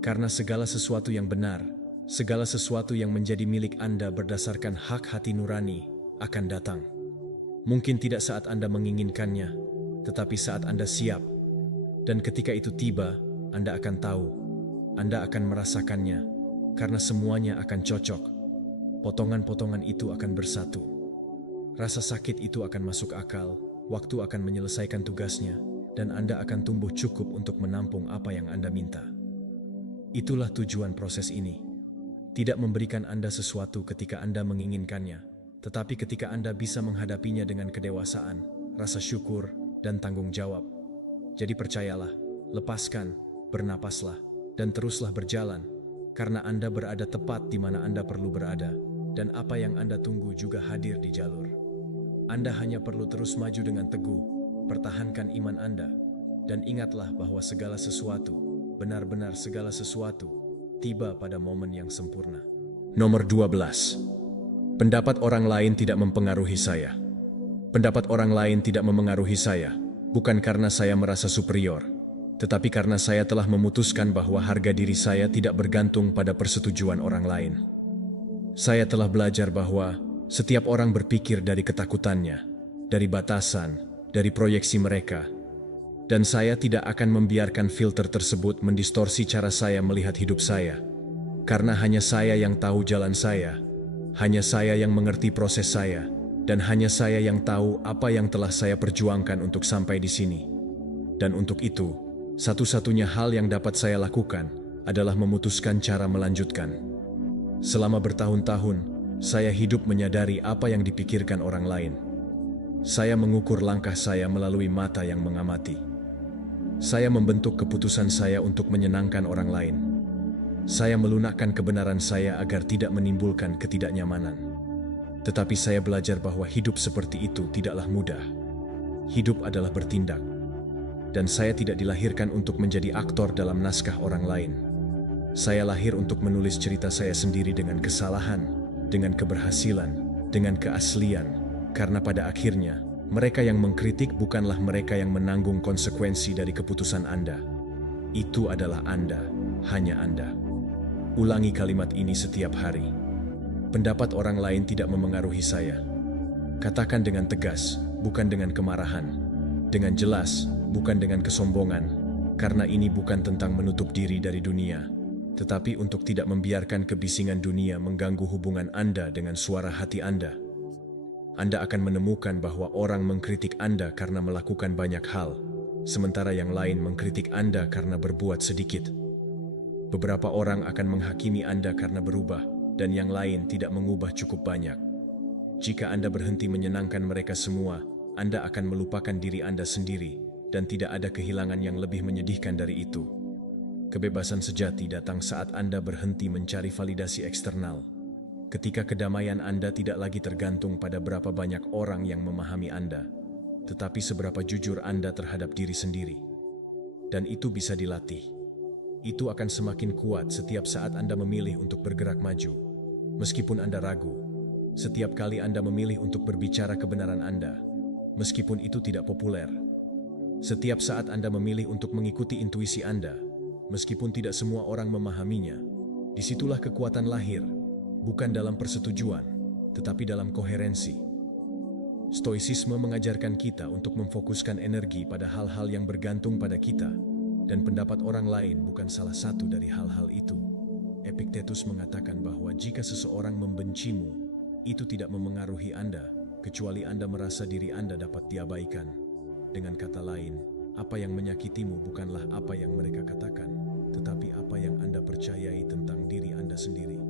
Karena segala sesuatu yang benar, segala sesuatu yang menjadi milik Anda berdasarkan hak hati nurani, akan datang. Mungkin tidak saat Anda menginginkannya, tetapi saat Anda siap. Dan ketika itu tiba, Anda akan tahu, Anda akan merasakannya, karena semuanya akan cocok. Potongan-potongan itu akan bersatu. Rasa sakit itu akan masuk akal, waktu akan menyelesaikan tugasnya, dan Anda akan tumbuh cukup untuk menampung apa yang Anda minta. Itulah tujuan proses ini. Tidak memberikan Anda sesuatu ketika Anda menginginkannya, tetapi ketika Anda bisa menghadapinya dengan kedewasaan, rasa syukur, dan tanggung jawab. Jadi percayalah, lepaskan, bernapaslah, dan teruslah berjalan, karena Anda berada tepat di mana Anda perlu berada, dan apa yang Anda tunggu juga hadir di jalur. Anda hanya perlu terus maju dengan teguh, pertahankan iman Anda, dan ingatlah bahwa segala sesuatu, benar-benar segala sesuatu, tiba pada momen yang sempurna. Nomor 12. Pendapat orang lain tidak mempengaruhi saya. Pendapat orang lain tidak memengaruhi saya, bukan karena saya merasa superior, tetapi karena saya telah memutuskan bahwa harga diri saya tidak bergantung pada persetujuan orang lain. Saya telah belajar bahwa setiap orang berpikir dari ketakutannya, dari batasan, dari proyeksi mereka, dan saya tidak akan membiarkan filter tersebut mendistorsi cara saya melihat hidup saya, karena hanya saya yang tahu jalan saya, hanya saya yang mengerti proses saya, dan hanya saya yang tahu apa yang telah saya perjuangkan untuk sampai di sini. Dan untuk itu, satu-satunya hal yang dapat saya lakukan adalah memutuskan cara melanjutkan. Selama bertahun-tahun, saya hidup menyadari apa yang dipikirkan orang lain. Saya mengukur langkah saya melalui mata yang mengamati. Saya membentuk keputusan saya untuk menyenangkan orang lain. Saya melunakkan kebenaran saya agar tidak menimbulkan ketidaknyamanan. Tetapi saya belajar bahwa hidup seperti itu tidaklah mudah. Hidup adalah bertindak. Dan saya tidak dilahirkan untuk menjadi aktor dalam naskah orang lain. Saya lahir untuk menulis cerita saya sendiri dengan kesalahan, dengan keberhasilan, dengan keaslian, karena pada akhirnya, mereka yang mengkritik bukanlah mereka yang menanggung konsekuensi dari keputusan Anda. Itu adalah Anda, hanya Anda. Ulangi kalimat ini setiap hari. Pendapat orang lain tidak memengaruhi saya. Katakan dengan tegas, bukan dengan kemarahan. Dengan jelas, bukan dengan kesombongan, karena ini bukan tentang menutup diri dari dunia, tetapi untuk tidak membiarkan kebisingan dunia mengganggu hubungan Anda dengan suara hati Anda. Anda akan menemukan bahwa orang mengkritik Anda karena melakukan banyak hal, sementara yang lain mengkritik Anda karena berbuat sedikit. Beberapa orang akan menghakimi Anda karena berubah, dan yang lain tidak mengubah cukup banyak. Jika Anda berhenti menyenangkan mereka semua, Anda akan melupakan diri Anda sendiri, dan tidak ada kehilangan yang lebih menyedihkan dari itu. Kebebasan sejati datang saat Anda berhenti mencari validasi eksternal. Ketika kedamaian Anda tidak lagi tergantung pada berapa banyak orang yang memahami Anda, tetapi seberapa jujur Anda terhadap diri sendiri. Dan itu bisa dilatih. Itu akan semakin kuat setiap saat Anda memilih untuk bergerak maju. Meskipun Anda ragu, setiap kali Anda memilih untuk berbicara kebenaran Anda, meskipun itu tidak populer. Setiap saat Anda memilih untuk mengikuti intuisi Anda, meskipun tidak semua orang memahaminya, disitulah kekuatan lahir. Bukan dalam persetujuan, tetapi dalam koherensi. Stoicisme mengajarkan kita untuk memfokuskan energi pada hal-hal yang bergantung pada kita, dan pendapat orang lain bukan salah satu dari hal-hal itu. Epictetus mengatakan bahwa jika seseorang membencimu, itu tidak memengaruhi Anda, kecuali Anda merasa diri Anda dapat diabaikan. Dengan kata lain, apa yang menyakitimu bukanlah apa yang mereka katakan, tetapi apa yang Anda percayai tentang diri Anda sendiri.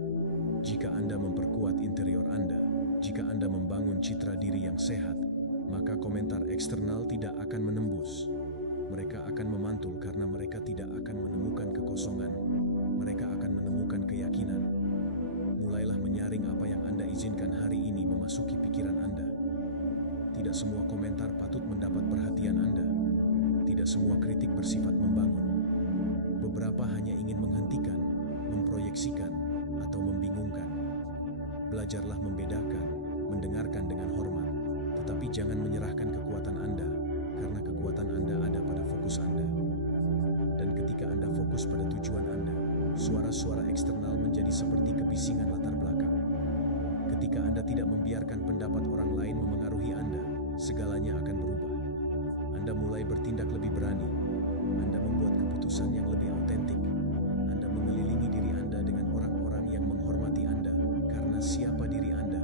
Jika Anda memperkuat interior Anda, jika Anda membangun citra diri yang sehat, maka komentar eksternal tidak akan menembus. Mereka akan memantul karena mereka tidak akan menemukan kekosongan. Mereka akan menemukan keyakinan. Mulailah menyaring apa yang Anda izinkan hari ini memasuki pikiran Anda. Tidak semua komentar patut mendapat perhatian Anda. Tidak semua kritik bersifat membangun. Beberapa hanya ingin menghentikan, memproyeksikan, atau membingungkan. Belajarlah membedakan, mendengarkan dengan hormat, tetapi jangan menyerahkan kekuatan Anda, karena kekuatan Anda ada pada fokus Anda. Dan ketika Anda fokus pada tujuan Anda, suara-suara eksternal menjadi seperti kebisingan latar belakang. Ketika Anda tidak membiarkan pendapat orang lain memengaruhi Anda, segalanya akan berubah. Anda mulai bertindak lebih berani. Anda membuat keputusan yang lebih autentik. Anda mengelilingi diri Anda dengan orang-orang yang menghormati Anda, karena siapa diri Anda,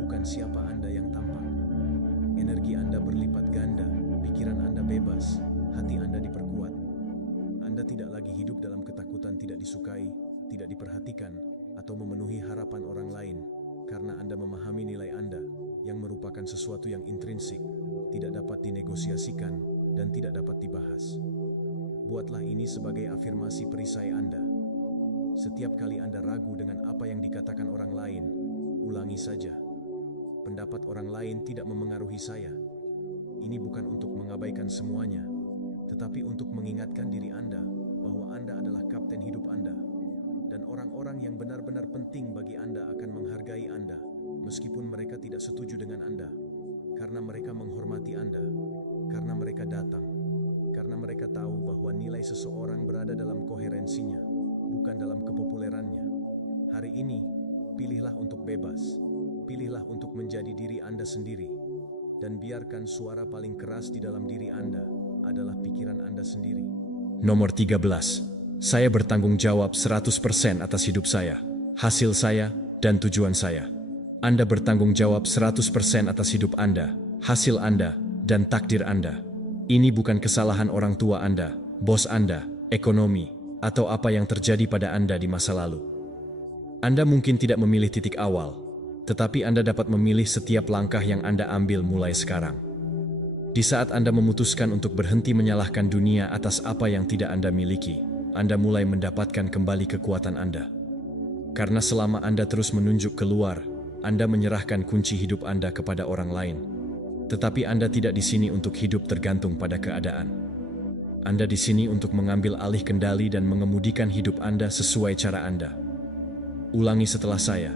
bukan siapa Anda yang tampak. Energi Anda berlipat ganda, pikiran Anda bebas, hati Anda diperkuat. Anda tidak lagi hidup dalam ketakutan tidak disukai, tidak diperhatikan, atau memenuhi harapan orang lain, karena Anda memahami nilai Anda, yang merupakan sesuatu yang intrinsik, tidak dapat dinegosiasikan, dan tidak dapat dibahas. Buatlah ini sebagai afirmasi perisai Anda. Setiap kali Anda ragu dengan apa yang dikatakan orang lain, ulangi saja. Pendapat orang lain tidak memengaruhi saya. Ini bukan untuk mengabaikan semuanya, tetapi untuk mengingatkan diri Anda bahwa Anda adalah kapten hidup Anda. Dan orang-orang yang benar-benar penting bagi Anda akan menghargai Anda, meskipun mereka tidak setuju dengan Anda. Karena mereka menghormati Anda, karena mereka datang, karena mereka tahu bahwa nilai seseorang berada dalam koherensinya, bukan dalam kepopulerannya. Hari ini, pilihlah untuk bebas, pilihlah untuk menjadi diri Anda sendiri, dan biarkan suara paling keras di dalam diri Anda adalah pikiran Anda sendiri. Nomor 13. Saya bertanggung jawab 100% atas hidup saya, hasil saya, dan tujuan saya. Anda bertanggung jawab 100% atas hidup Anda, hasil Anda, dan takdir Anda. Ini bukan kesalahan orang tua Anda, bos Anda, ekonomi, atau apa yang terjadi pada Anda di masa lalu. Anda mungkin tidak memilih titik awal, tetapi Anda dapat memilih setiap langkah yang Anda ambil mulai sekarang. Di saat Anda memutuskan untuk berhenti menyalahkan dunia atas apa yang tidak Anda miliki, Anda mulai mendapatkan kembali kekuatan Anda. Karena selama Anda terus menunjuk keluar, Anda menyerahkan kunci hidup Anda kepada orang lain. Tetapi Anda tidak di sini untuk hidup tergantung pada keadaan. Anda di sini untuk mengambil alih kendali dan mengemudikan hidup Anda sesuai cara Anda. Ulangi setelah saya.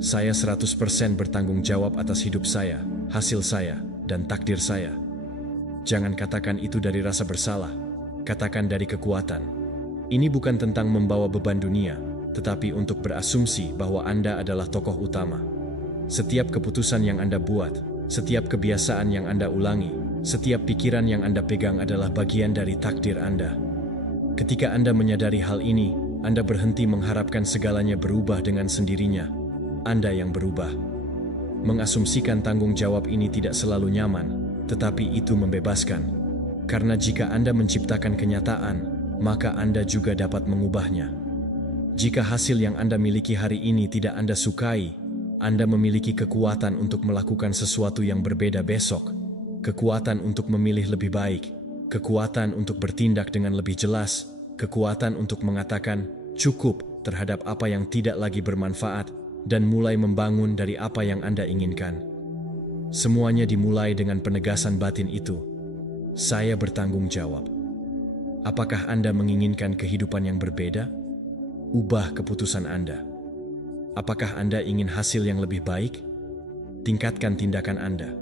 Saya 100% bertanggung jawab atas hidup saya, hasil saya, dan takdir saya. Jangan katakan itu dari rasa bersalah, katakan dari kekuatan. Ini bukan tentang membawa beban dunia, tetapi untuk berasumsi bahwa Anda adalah tokoh utama. Setiap keputusan yang Anda buat, setiap kebiasaan yang Anda ulangi, setiap pikiran yang Anda pegang adalah bagian dari takdir Anda. Ketika Anda menyadari hal ini, Anda berhenti mengharapkan segalanya berubah dengan sendirinya. Anda yang berubah. Mengasumsikan tanggung jawab ini tidak selalu nyaman, tetapi itu membebaskan. Karena jika Anda menciptakan kenyataan, maka Anda juga dapat mengubahnya. Jika hasil yang Anda miliki hari ini tidak Anda sukai, Anda memiliki kekuatan untuk melakukan sesuatu yang berbeda besok. Kekuatan untuk memilih lebih baik, kekuatan untuk bertindak dengan lebih jelas, kekuatan untuk mengatakan cukup terhadap apa yang tidak lagi bermanfaat, dan mulai membangun dari apa yang Anda inginkan. Semuanya dimulai dengan penegasan batin itu. Saya bertanggung jawab. Apakah Anda menginginkan kehidupan yang berbeda? Ubah keputusan Anda. Apakah Anda ingin hasil yang lebih baik? Tingkatkan tindakan Anda.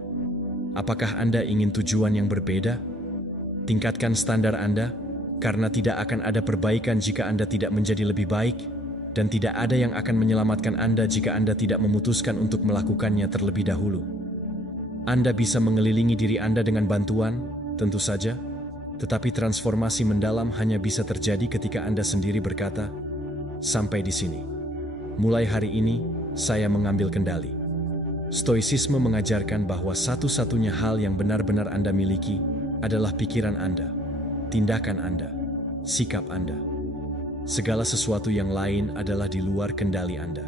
Apakah Anda ingin tujuan yang berbeda? Tingkatkan standar Anda, karena tidak akan ada perbaikan jika Anda tidak menjadi lebih baik. Dan tidak ada yang akan menyelamatkan Anda jika Anda tidak memutuskan untuk melakukannya terlebih dahulu. Anda bisa mengelilingi diri Anda dengan bantuan, tentu saja, tetapi transformasi mendalam hanya bisa terjadi ketika Anda sendiri berkata, "Sampai di sini. Mulai hari ini, saya mengambil kendali." Stoicisme mengajarkan bahwa satu-satunya hal yang benar-benar Anda miliki adalah pikiran Anda, tindakan Anda, sikap Anda. Segala sesuatu yang lain adalah di luar kendali Anda.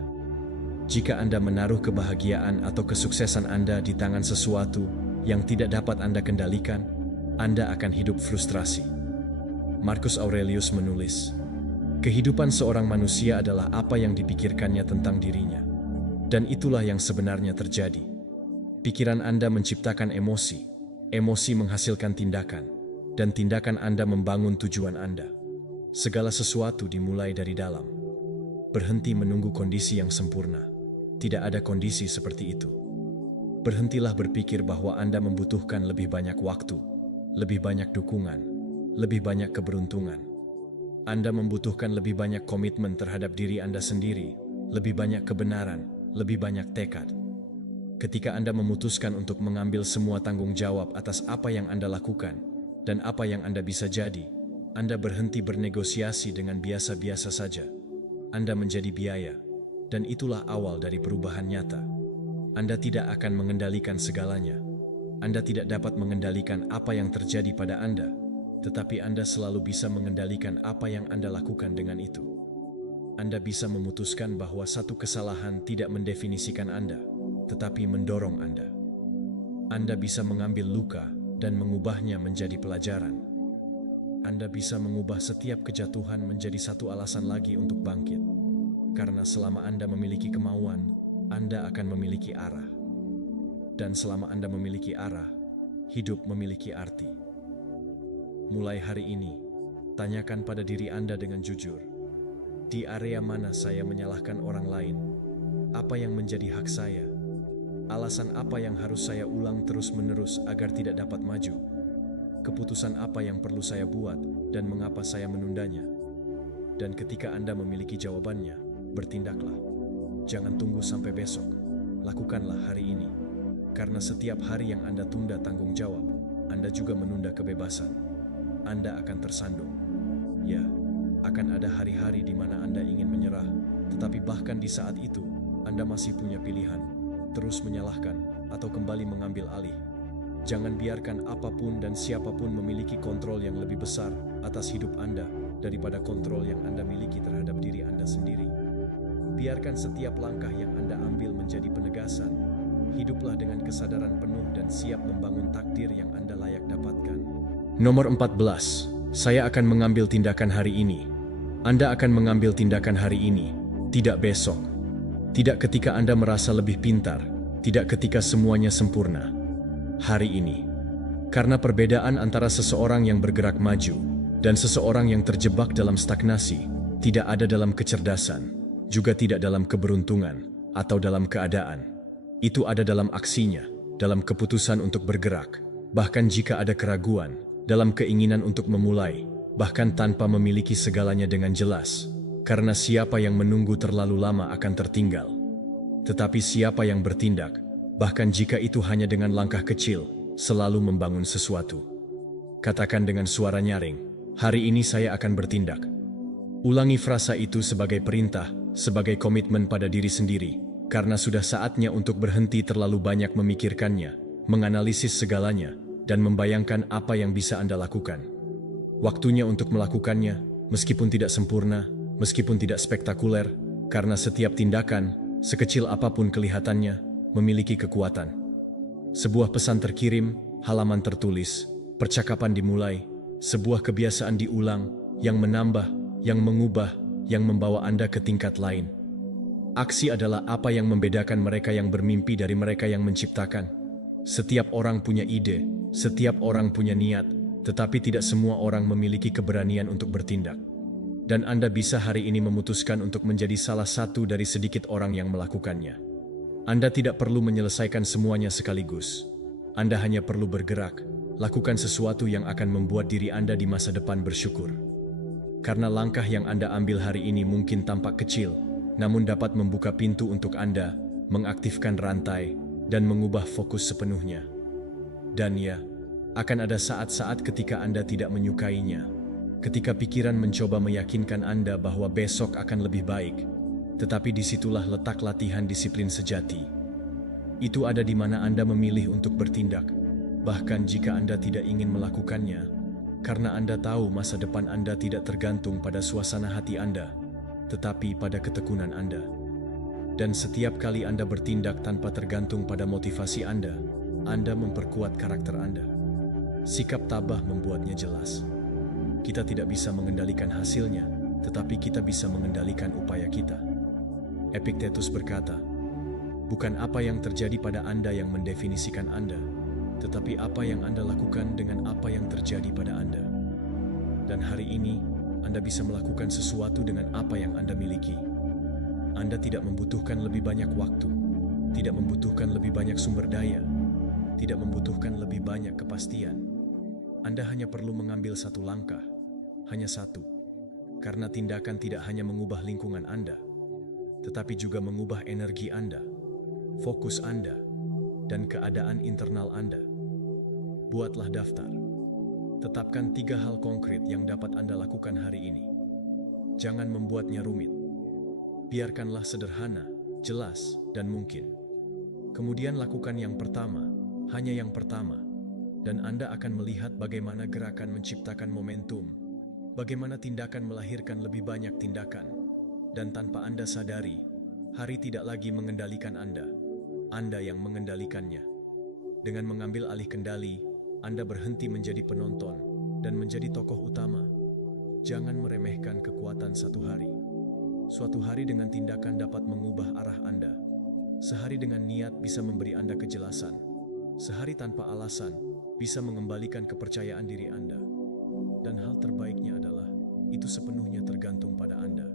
Jika Anda menaruh kebahagiaan atau kesuksesan Anda di tangan sesuatu yang tidak dapat Anda kendalikan, Anda akan hidup frustrasi. Marcus Aurelius menulis, "Kehidupan seorang manusia adalah apa yang dipikirkannya tentang dirinya. Dan itulah yang sebenarnya terjadi. Pikiran Anda menciptakan emosi, emosi menghasilkan tindakan, dan tindakan Anda membangun tujuan Anda. Segala sesuatu dimulai dari dalam. Berhenti menunggu kondisi yang sempurna. Tidak ada kondisi seperti itu. Berhentilah berpikir bahwa Anda membutuhkan lebih banyak waktu, lebih banyak dukungan, lebih banyak keberuntungan. Anda membutuhkan lebih banyak komitmen terhadap diri Anda sendiri, lebih banyak kebenaran, lebih banyak tekad. Ketika Anda memutuskan untuk mengambil semua tanggung jawab atas apa yang Anda lakukan dan apa yang Anda bisa jadi, Anda berhenti bernegosiasi dengan biasa-biasa saja. Anda menjadi biaya, dan itulah awal dari perubahan nyata. Anda tidak akan mengendalikan segalanya. Anda tidak dapat mengendalikan apa yang terjadi pada Anda, tetapi Anda selalu bisa mengendalikan apa yang Anda lakukan dengan itu. Anda bisa memutuskan bahwa satu kesalahan tidak mendefinisikan Anda, tetapi mendorong Anda. Anda bisa mengambil luka dan mengubahnya menjadi pelajaran. Anda bisa mengubah setiap kejatuhan menjadi satu alasan lagi untuk bangkit. Karena selama Anda memiliki kemauan, Anda akan memiliki arah. Dan selama Anda memiliki arah, hidup memiliki arti. Mulai hari ini, tanyakan pada diri Anda dengan jujur. Di area mana saya menyalahkan orang lain? Apa yang menjadi hak saya? Alasan apa yang harus saya ulang terus-menerus agar tidak dapat maju? Keputusan apa yang perlu saya buat dan mengapa saya menundanya? Dan ketika Anda memiliki jawabannya, bertindaklah. Jangan tunggu sampai besok. Lakukanlah hari ini. Karena setiap hari yang Anda tunda tanggung jawab, Anda juga menunda kebebasan. Anda akan tersandung. Ya, akan ada hari-hari di mana Anda ingin menyerah, tetapi bahkan di saat itu, Anda masih punya pilihan, terus menyalahkan atau kembali mengambil alih. Jangan biarkan apapun dan siapapun memiliki kontrol yang lebih besar atas hidup Anda daripada kontrol yang Anda miliki terhadap diri Anda sendiri. Biarkan setiap langkah yang Anda ambil menjadi penegasan. Hiduplah dengan kesadaran penuh dan siap membangun takdir yang Anda layak dapatkan. Nomor 14. Saya akan mengambil tindakan hari ini. Anda akan mengambil tindakan hari ini, tidak besok. Tidak ketika Anda merasa lebih pintar, tidak ketika semuanya sempurna. Hari ini. Karena perbedaan antara seseorang yang bergerak maju dan seseorang yang terjebak dalam stagnasi tidak ada dalam kecerdasan, juga tidak dalam keberuntungan atau dalam keadaan. Itu ada dalam aksinya, dalam keputusan untuk bergerak, bahkan jika ada keraguan, dalam keinginan untuk memulai, bahkan tanpa memiliki segalanya dengan jelas. Karena siapa yang menunggu terlalu lama akan tertinggal. Tetapi siapa yang bertindak, bahkan jika itu hanya dengan langkah kecil, selalu membangun sesuatu. Katakan dengan suara nyaring, hari ini saya akan bertindak. Ulangi frasa itu sebagai perintah, sebagai komitmen pada diri sendiri, Karena sudah saatnya untuk berhenti terlalu banyak memikirkannya, menganalisis segalanya, dan membayangkan apa yang bisa Anda lakukan. Waktunya untuk melakukannya, meskipun tidak sempurna, meskipun tidak spektakuler, karena setiap tindakan, sekecil apapun kelihatannya, memiliki kekuatan. Sebuah pesan terkirim, halaman tertulis, percakapan dimulai, sebuah kebiasaan diulang, yang menambah, yang mengubah, yang membawa Anda ke tingkat lain. Aksi adalah apa yang membedakan mereka yang bermimpi dari mereka yang menciptakan. Setiap orang punya ide, setiap orang punya niat, tetapi tidak semua orang memiliki keberanian untuk bertindak. Dan Anda bisa hari ini memutuskan untuk menjadi salah satu dari sedikit orang yang melakukannya. Anda tidak perlu menyelesaikan semuanya sekaligus. Anda hanya perlu bergerak, lakukan sesuatu yang akan membuat diri Anda di masa depan bersyukur. Karena langkah yang Anda ambil hari ini mungkin tampak kecil, namun dapat membuka pintu untuk Anda, mengaktifkan rantai, dan mengubah fokus sepenuhnya. Dan ya, akan ada saat-saat ketika Anda tidak menyukainya, ketika pikiran mencoba meyakinkan Anda bahwa besok akan lebih baik, tetapi disitulah letak latihan disiplin sejati. Itu ada di mana Anda memilih untuk bertindak, bahkan jika Anda tidak ingin melakukannya, karena Anda tahu masa depan Anda tidak tergantung pada suasana hati Anda, tetapi pada ketekunan Anda. Dan setiap kali Anda bertindak tanpa tergantung pada motivasi Anda memperkuat karakter Anda. Sikap tabah membuatnya jelas. Kita tidak bisa mengendalikan hasilnya, tetapi kita bisa mengendalikan upaya kita. Epictetus berkata, bukan apa yang terjadi pada Anda yang mendefinisikan Anda, tetapi apa yang Anda lakukan dengan apa yang terjadi pada Anda. Dan hari ini, Anda bisa melakukan sesuatu dengan apa yang Anda miliki. Anda tidak membutuhkan lebih banyak waktu, tidak membutuhkan lebih banyak sumber daya, tidak membutuhkan lebih banyak kepastian. Anda hanya perlu mengambil satu langkah, hanya satu. Karena tindakan tidak hanya mengubah lingkungan Anda, tetapi juga mengubah energi Anda, fokus Anda, dan keadaan internal Anda. Buatlah daftar. Tetapkan 3 hal konkret yang dapat Anda lakukan hari ini. Jangan membuatnya rumit. Biarkanlah sederhana, jelas, dan mungkin. Kemudian lakukan yang pertama, hanya yang pertama, dan Anda akan melihat bagaimana gerakan menciptakan momentum, bagaimana tindakan melahirkan lebih banyak tindakan, dan tanpa Anda sadari, hari tidak lagi mengendalikan Anda yang mengendalikannya. Dengan mengambil alih kendali, Anda berhenti menjadi penonton dan menjadi tokoh utama. Jangan meremehkan kekuatan satu hari. Suatu hari dengan tindakan dapat mengubah arah Anda. Sehari dengan niat bisa memberi Anda kejelasan. Sehari tanpa alasan bisa mengembalikan kepercayaan diri Anda. Dan hal terbaiknya adalah, itu sepenuhnya tergantung pada Anda.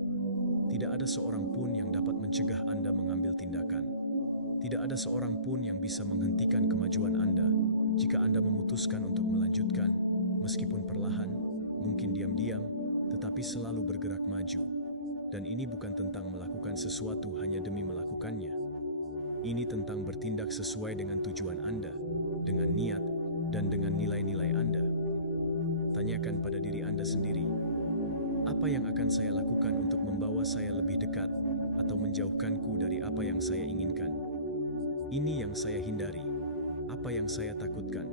Tidak ada seorang pun yang dapat mencegah Anda mengambil tindakan. Tidak ada seorang pun yang bisa menghentikan kemajuan Anda jika Anda memutuskan untuk melanjutkan, meskipun perlahan, mungkin diam-diam, tetapi selalu bergerak maju. Dan ini bukan tentang melakukan sesuatu hanya demi melakukannya. Ini tentang bertindak sesuai dengan tujuan Anda, dengan niat, dan dengan nilai-nilai Anda. Tanyakan pada diri Anda sendiri, apa yang akan saya lakukan untuk membawa saya lebih dekat atau menjauhkanku dari apa yang saya inginkan? Ini yang saya hindari, apa yang saya takutkan.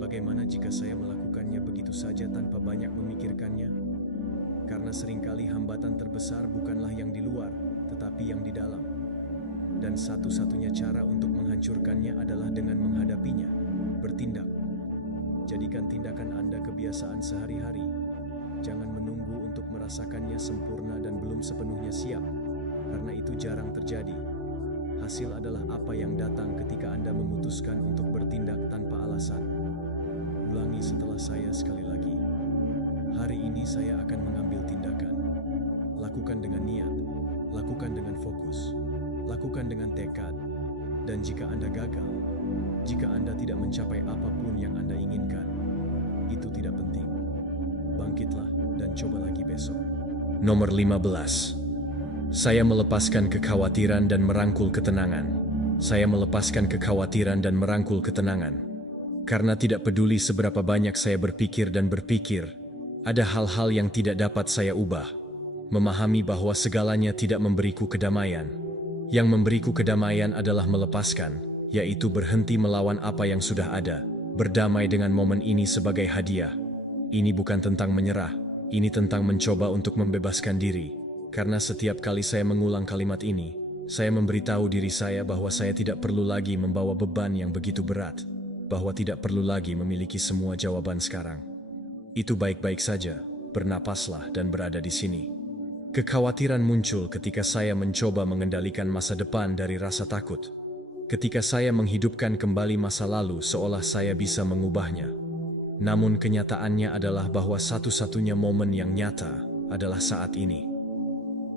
Bagaimana jika saya melakukannya begitu saja tanpa banyak memikirkannya? Karena seringkali hambatan terbesar bukanlah yang di luar, tetapi yang di dalam. Dan satu-satunya cara untuk menghancurkannya adalah dengan menghadapinya, bertindak. Jadikan tindakan Anda kebiasaan sehari-hari. Jangan menunggu untuk merasakannya sempurna dan belum sepenuhnya siap, karena itu jarang terjadi. Hasil adalah apa yang datang ketika Anda memutuskan untuk bertindak tanpa alasan. Ulangi setelah saya sekali lagi. Hari ini saya akan mengambil tindakan. Lakukan dengan niat, lakukan dengan fokus, lakukan dengan tekad. Dan jika Anda gagal, jika Anda tidak mencapai apapun yang Anda inginkan, itu tidak penting. Bangkitlah dan coba lagi besok. Nomor 15. Saya melepaskan kekhawatiran dan merangkul ketenangan. Saya melepaskan kekhawatiran dan merangkul ketenangan. Karena tidak peduli seberapa banyak saya berpikir dan berpikir, ada hal-hal yang tidak dapat saya ubah. Memahami bahwa segalanya tidak memberiku kedamaian. Yang memberiku kedamaian adalah melepaskan, yaitu berhenti melawan apa yang sudah ada, berdamai dengan momen ini sebagai hadiah. Ini bukan tentang menyerah, ini tentang mencoba untuk membebaskan diri. Karena setiap kali saya mengulang kalimat ini, saya memberitahu diri saya bahwa saya tidak perlu lagi membawa beban yang begitu berat, bahwa tidak perlu lagi memiliki semua jawaban sekarang. Itu baik-baik saja, bernapaslah dan berada di sini. Kekhawatiran muncul ketika saya mencoba mengendalikan masa depan dari rasa takut. Ketika saya menghidupkan kembali masa lalu seolah saya bisa mengubahnya. Namun kenyataannya adalah bahwa satu-satunya momen yang nyata adalah saat ini.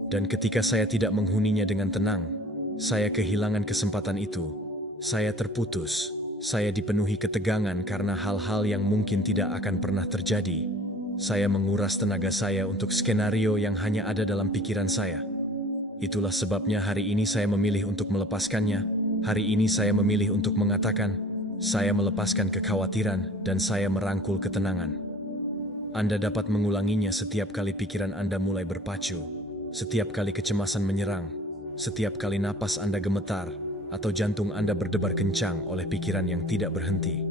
Dan ketika saya tidak menghuninya dengan tenang, saya kehilangan kesempatan itu. Saya terputus, saya dipenuhi ketegangan karena hal-hal yang mungkin tidak akan pernah terjadi. Saya menguras tenaga saya untuk skenario yang hanya ada dalam pikiran saya. Itulah sebabnya hari ini saya memilih untuk melepaskannya. Hari ini saya memilih untuk mengatakan, saya melepaskan kekhawatiran dan saya merangkul ketenangan. Anda dapat mengulanginya setiap kali pikiran Anda mulai berpacu, setiap kali kecemasan menyerang, setiap kali napas Anda gemetar, atau jantung Anda berdebar kencang oleh pikiran yang tidak berhenti.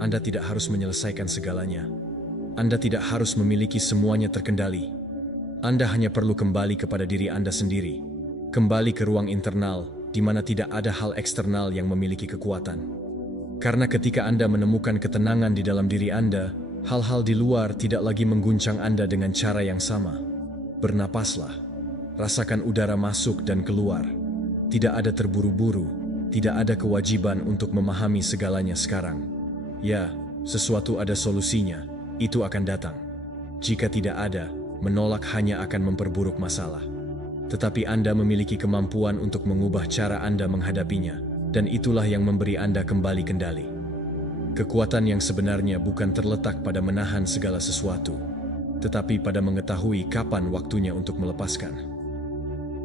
Anda tidak harus menyelesaikan segalanya. Anda tidak harus memiliki semuanya terkendali. Anda hanya perlu kembali kepada diri Anda sendiri. Kembali ke ruang internal, di mana tidak ada hal eksternal yang memiliki kekuatan. Karena ketika Anda menemukan ketenangan di dalam diri Anda, hal-hal di luar tidak lagi mengguncang Anda dengan cara yang sama. Bernapaslah. Rasakan udara masuk dan keluar. Tidak ada terburu-buru, tidak ada kewajiban untuk memahami segalanya sekarang. Ya, sesuatu ada solusinya. Itu akan datang. Jika tidak ada, menolak hanya akan memperburuk masalah. Tetapi Anda memiliki kemampuan untuk mengubah cara Anda menghadapinya, dan itulah yang memberi Anda kembali kendali. Kekuatan yang sebenarnya bukan terletak pada menahan segala sesuatu, tetapi pada mengetahui kapan waktunya untuk melepaskan.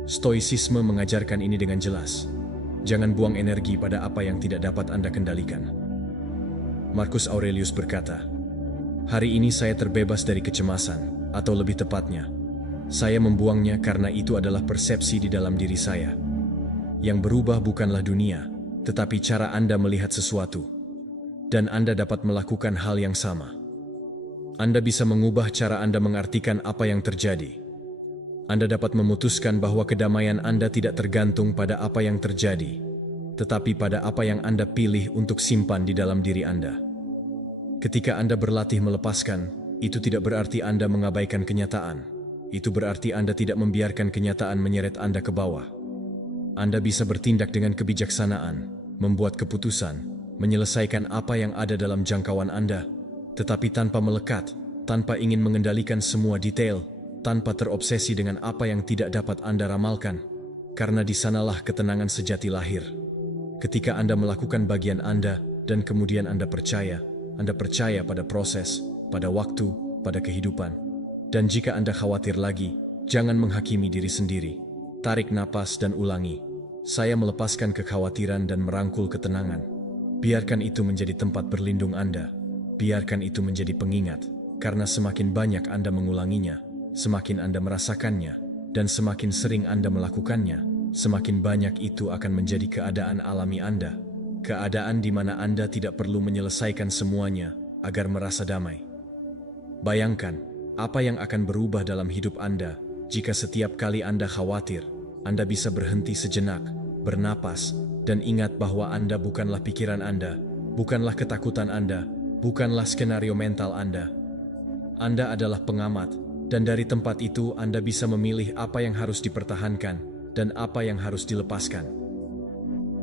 Stoicisme mengajarkan ini dengan jelas. Jangan buang energi pada apa yang tidak dapat Anda kendalikan. Marcus Aurelius berkata, "Hari ini saya terbebas dari kecemasan, atau lebih tepatnya, saya membuangnya karena itu adalah persepsi di dalam diri saya. Yang berubah bukanlah dunia, tetapi cara Anda melihat sesuatu. Dan Anda dapat melakukan hal yang sama. Anda bisa mengubah cara Anda mengartikan apa yang terjadi. Anda dapat memutuskan bahwa kedamaian Anda tidak tergantung pada apa yang terjadi, tetapi pada apa yang Anda pilih untuk simpan di dalam diri Anda. Ketika Anda berlatih melepaskan, itu tidak berarti Anda mengabaikan kenyataan. Itu berarti Anda tidak membiarkan kenyataan menyeret Anda ke bawah. Anda bisa bertindak dengan kebijaksanaan, membuat keputusan, menyelesaikan apa yang ada dalam jangkauan Anda, tetapi tanpa melekat, tanpa ingin mengendalikan semua detail, tanpa terobsesi dengan apa yang tidak dapat Anda ramalkan, karena di sanalah ketenangan sejati lahir. Ketika Anda melakukan bagian Anda, dan kemudian Anda percaya pada proses, pada waktu, pada kehidupan. Dan jika Anda khawatir lagi, jangan menghakimi diri sendiri. Tarik napas dan ulangi. Saya melepaskan kekhawatiran dan merangkul ketenangan. Biarkan itu menjadi tempat berlindung Anda. Biarkan itu menjadi pengingat. Karena semakin banyak Anda mengulanginya, semakin Anda merasakannya, dan semakin sering Anda melakukannya, semakin banyak itu akan menjadi keadaan alami Anda. Keadaan di mana Anda tidak perlu menyelesaikan semuanya agar merasa damai. Bayangkan, apa yang akan berubah dalam hidup Anda jika setiap kali Anda khawatir, Anda bisa berhenti sejenak, bernapas, dan ingat bahwa Anda bukanlah pikiran Anda, bukanlah ketakutan Anda, bukanlah skenario mental Anda. Anda adalah pengamat, dan dari tempat itu Anda bisa memilih apa yang harus dipertahankan dan apa yang harus dilepaskan.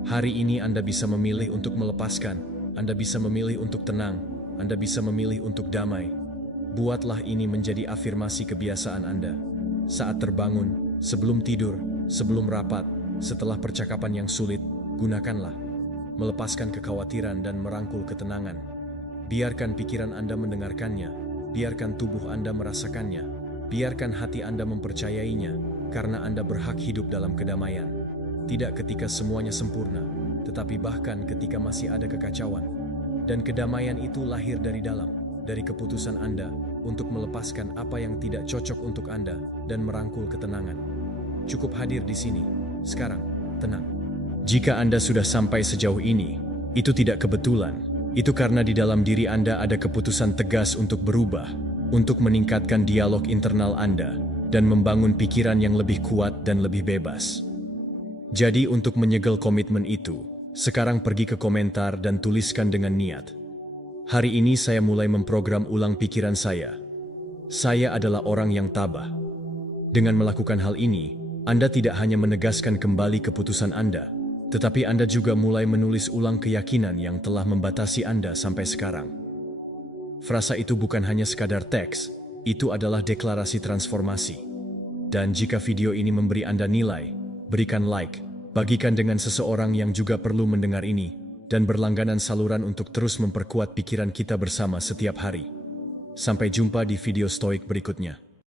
Hari ini Anda bisa memilih untuk melepaskan, Anda bisa memilih untuk tenang, Anda bisa memilih untuk damai. Buatlah ini menjadi afirmasi kebiasaan Anda. Saat terbangun, sebelum tidur, sebelum rapat, setelah percakapan yang sulit, gunakanlah. Melepaskan kekhawatiran dan merangkul ketenangan. Biarkan pikiran Anda mendengarkannya, biarkan tubuh Anda merasakannya, biarkan hati Anda mempercayainya, karena Anda berhak hidup dalam kedamaian. Tidak ketika semuanya sempurna, tetapi bahkan ketika masih ada kekacauan. Dan kedamaian itu lahir dari dalam, dari keputusan Anda untuk melepaskan apa yang tidak cocok untuk Anda dan merangkul ketenangan. Cukup hadir di sini, sekarang. tenang. Jika Anda sudah sampai sejauh ini, itu tidak kebetulan. Itu karena di dalam diri Anda ada keputusan tegas untuk berubah, untuk meningkatkan dialog internal Anda, dan membangun pikiran yang lebih kuat dan lebih bebas. Jadi untuk menyegel komitmen itu, sekarang pergi ke komentar dan tuliskan dengan niat. Hari ini saya mulai memprogram ulang pikiran saya. Saya adalah orang yang tabah. Dengan melakukan hal ini, Anda tidak hanya menegaskan kembali keputusan Anda, tetapi Anda juga mulai menulis ulang keyakinan yang telah membatasi Anda sampai sekarang. Frasa itu bukan hanya sekadar teks, itu adalah deklarasi transformasi. Dan jika video ini memberi Anda nilai, berikan like, bagikan dengan seseorang yang juga perlu mendengar ini, dan berlangganan saluran untuk terus memperkuat pikiran kita bersama setiap hari. Sampai jumpa di video stoik berikutnya.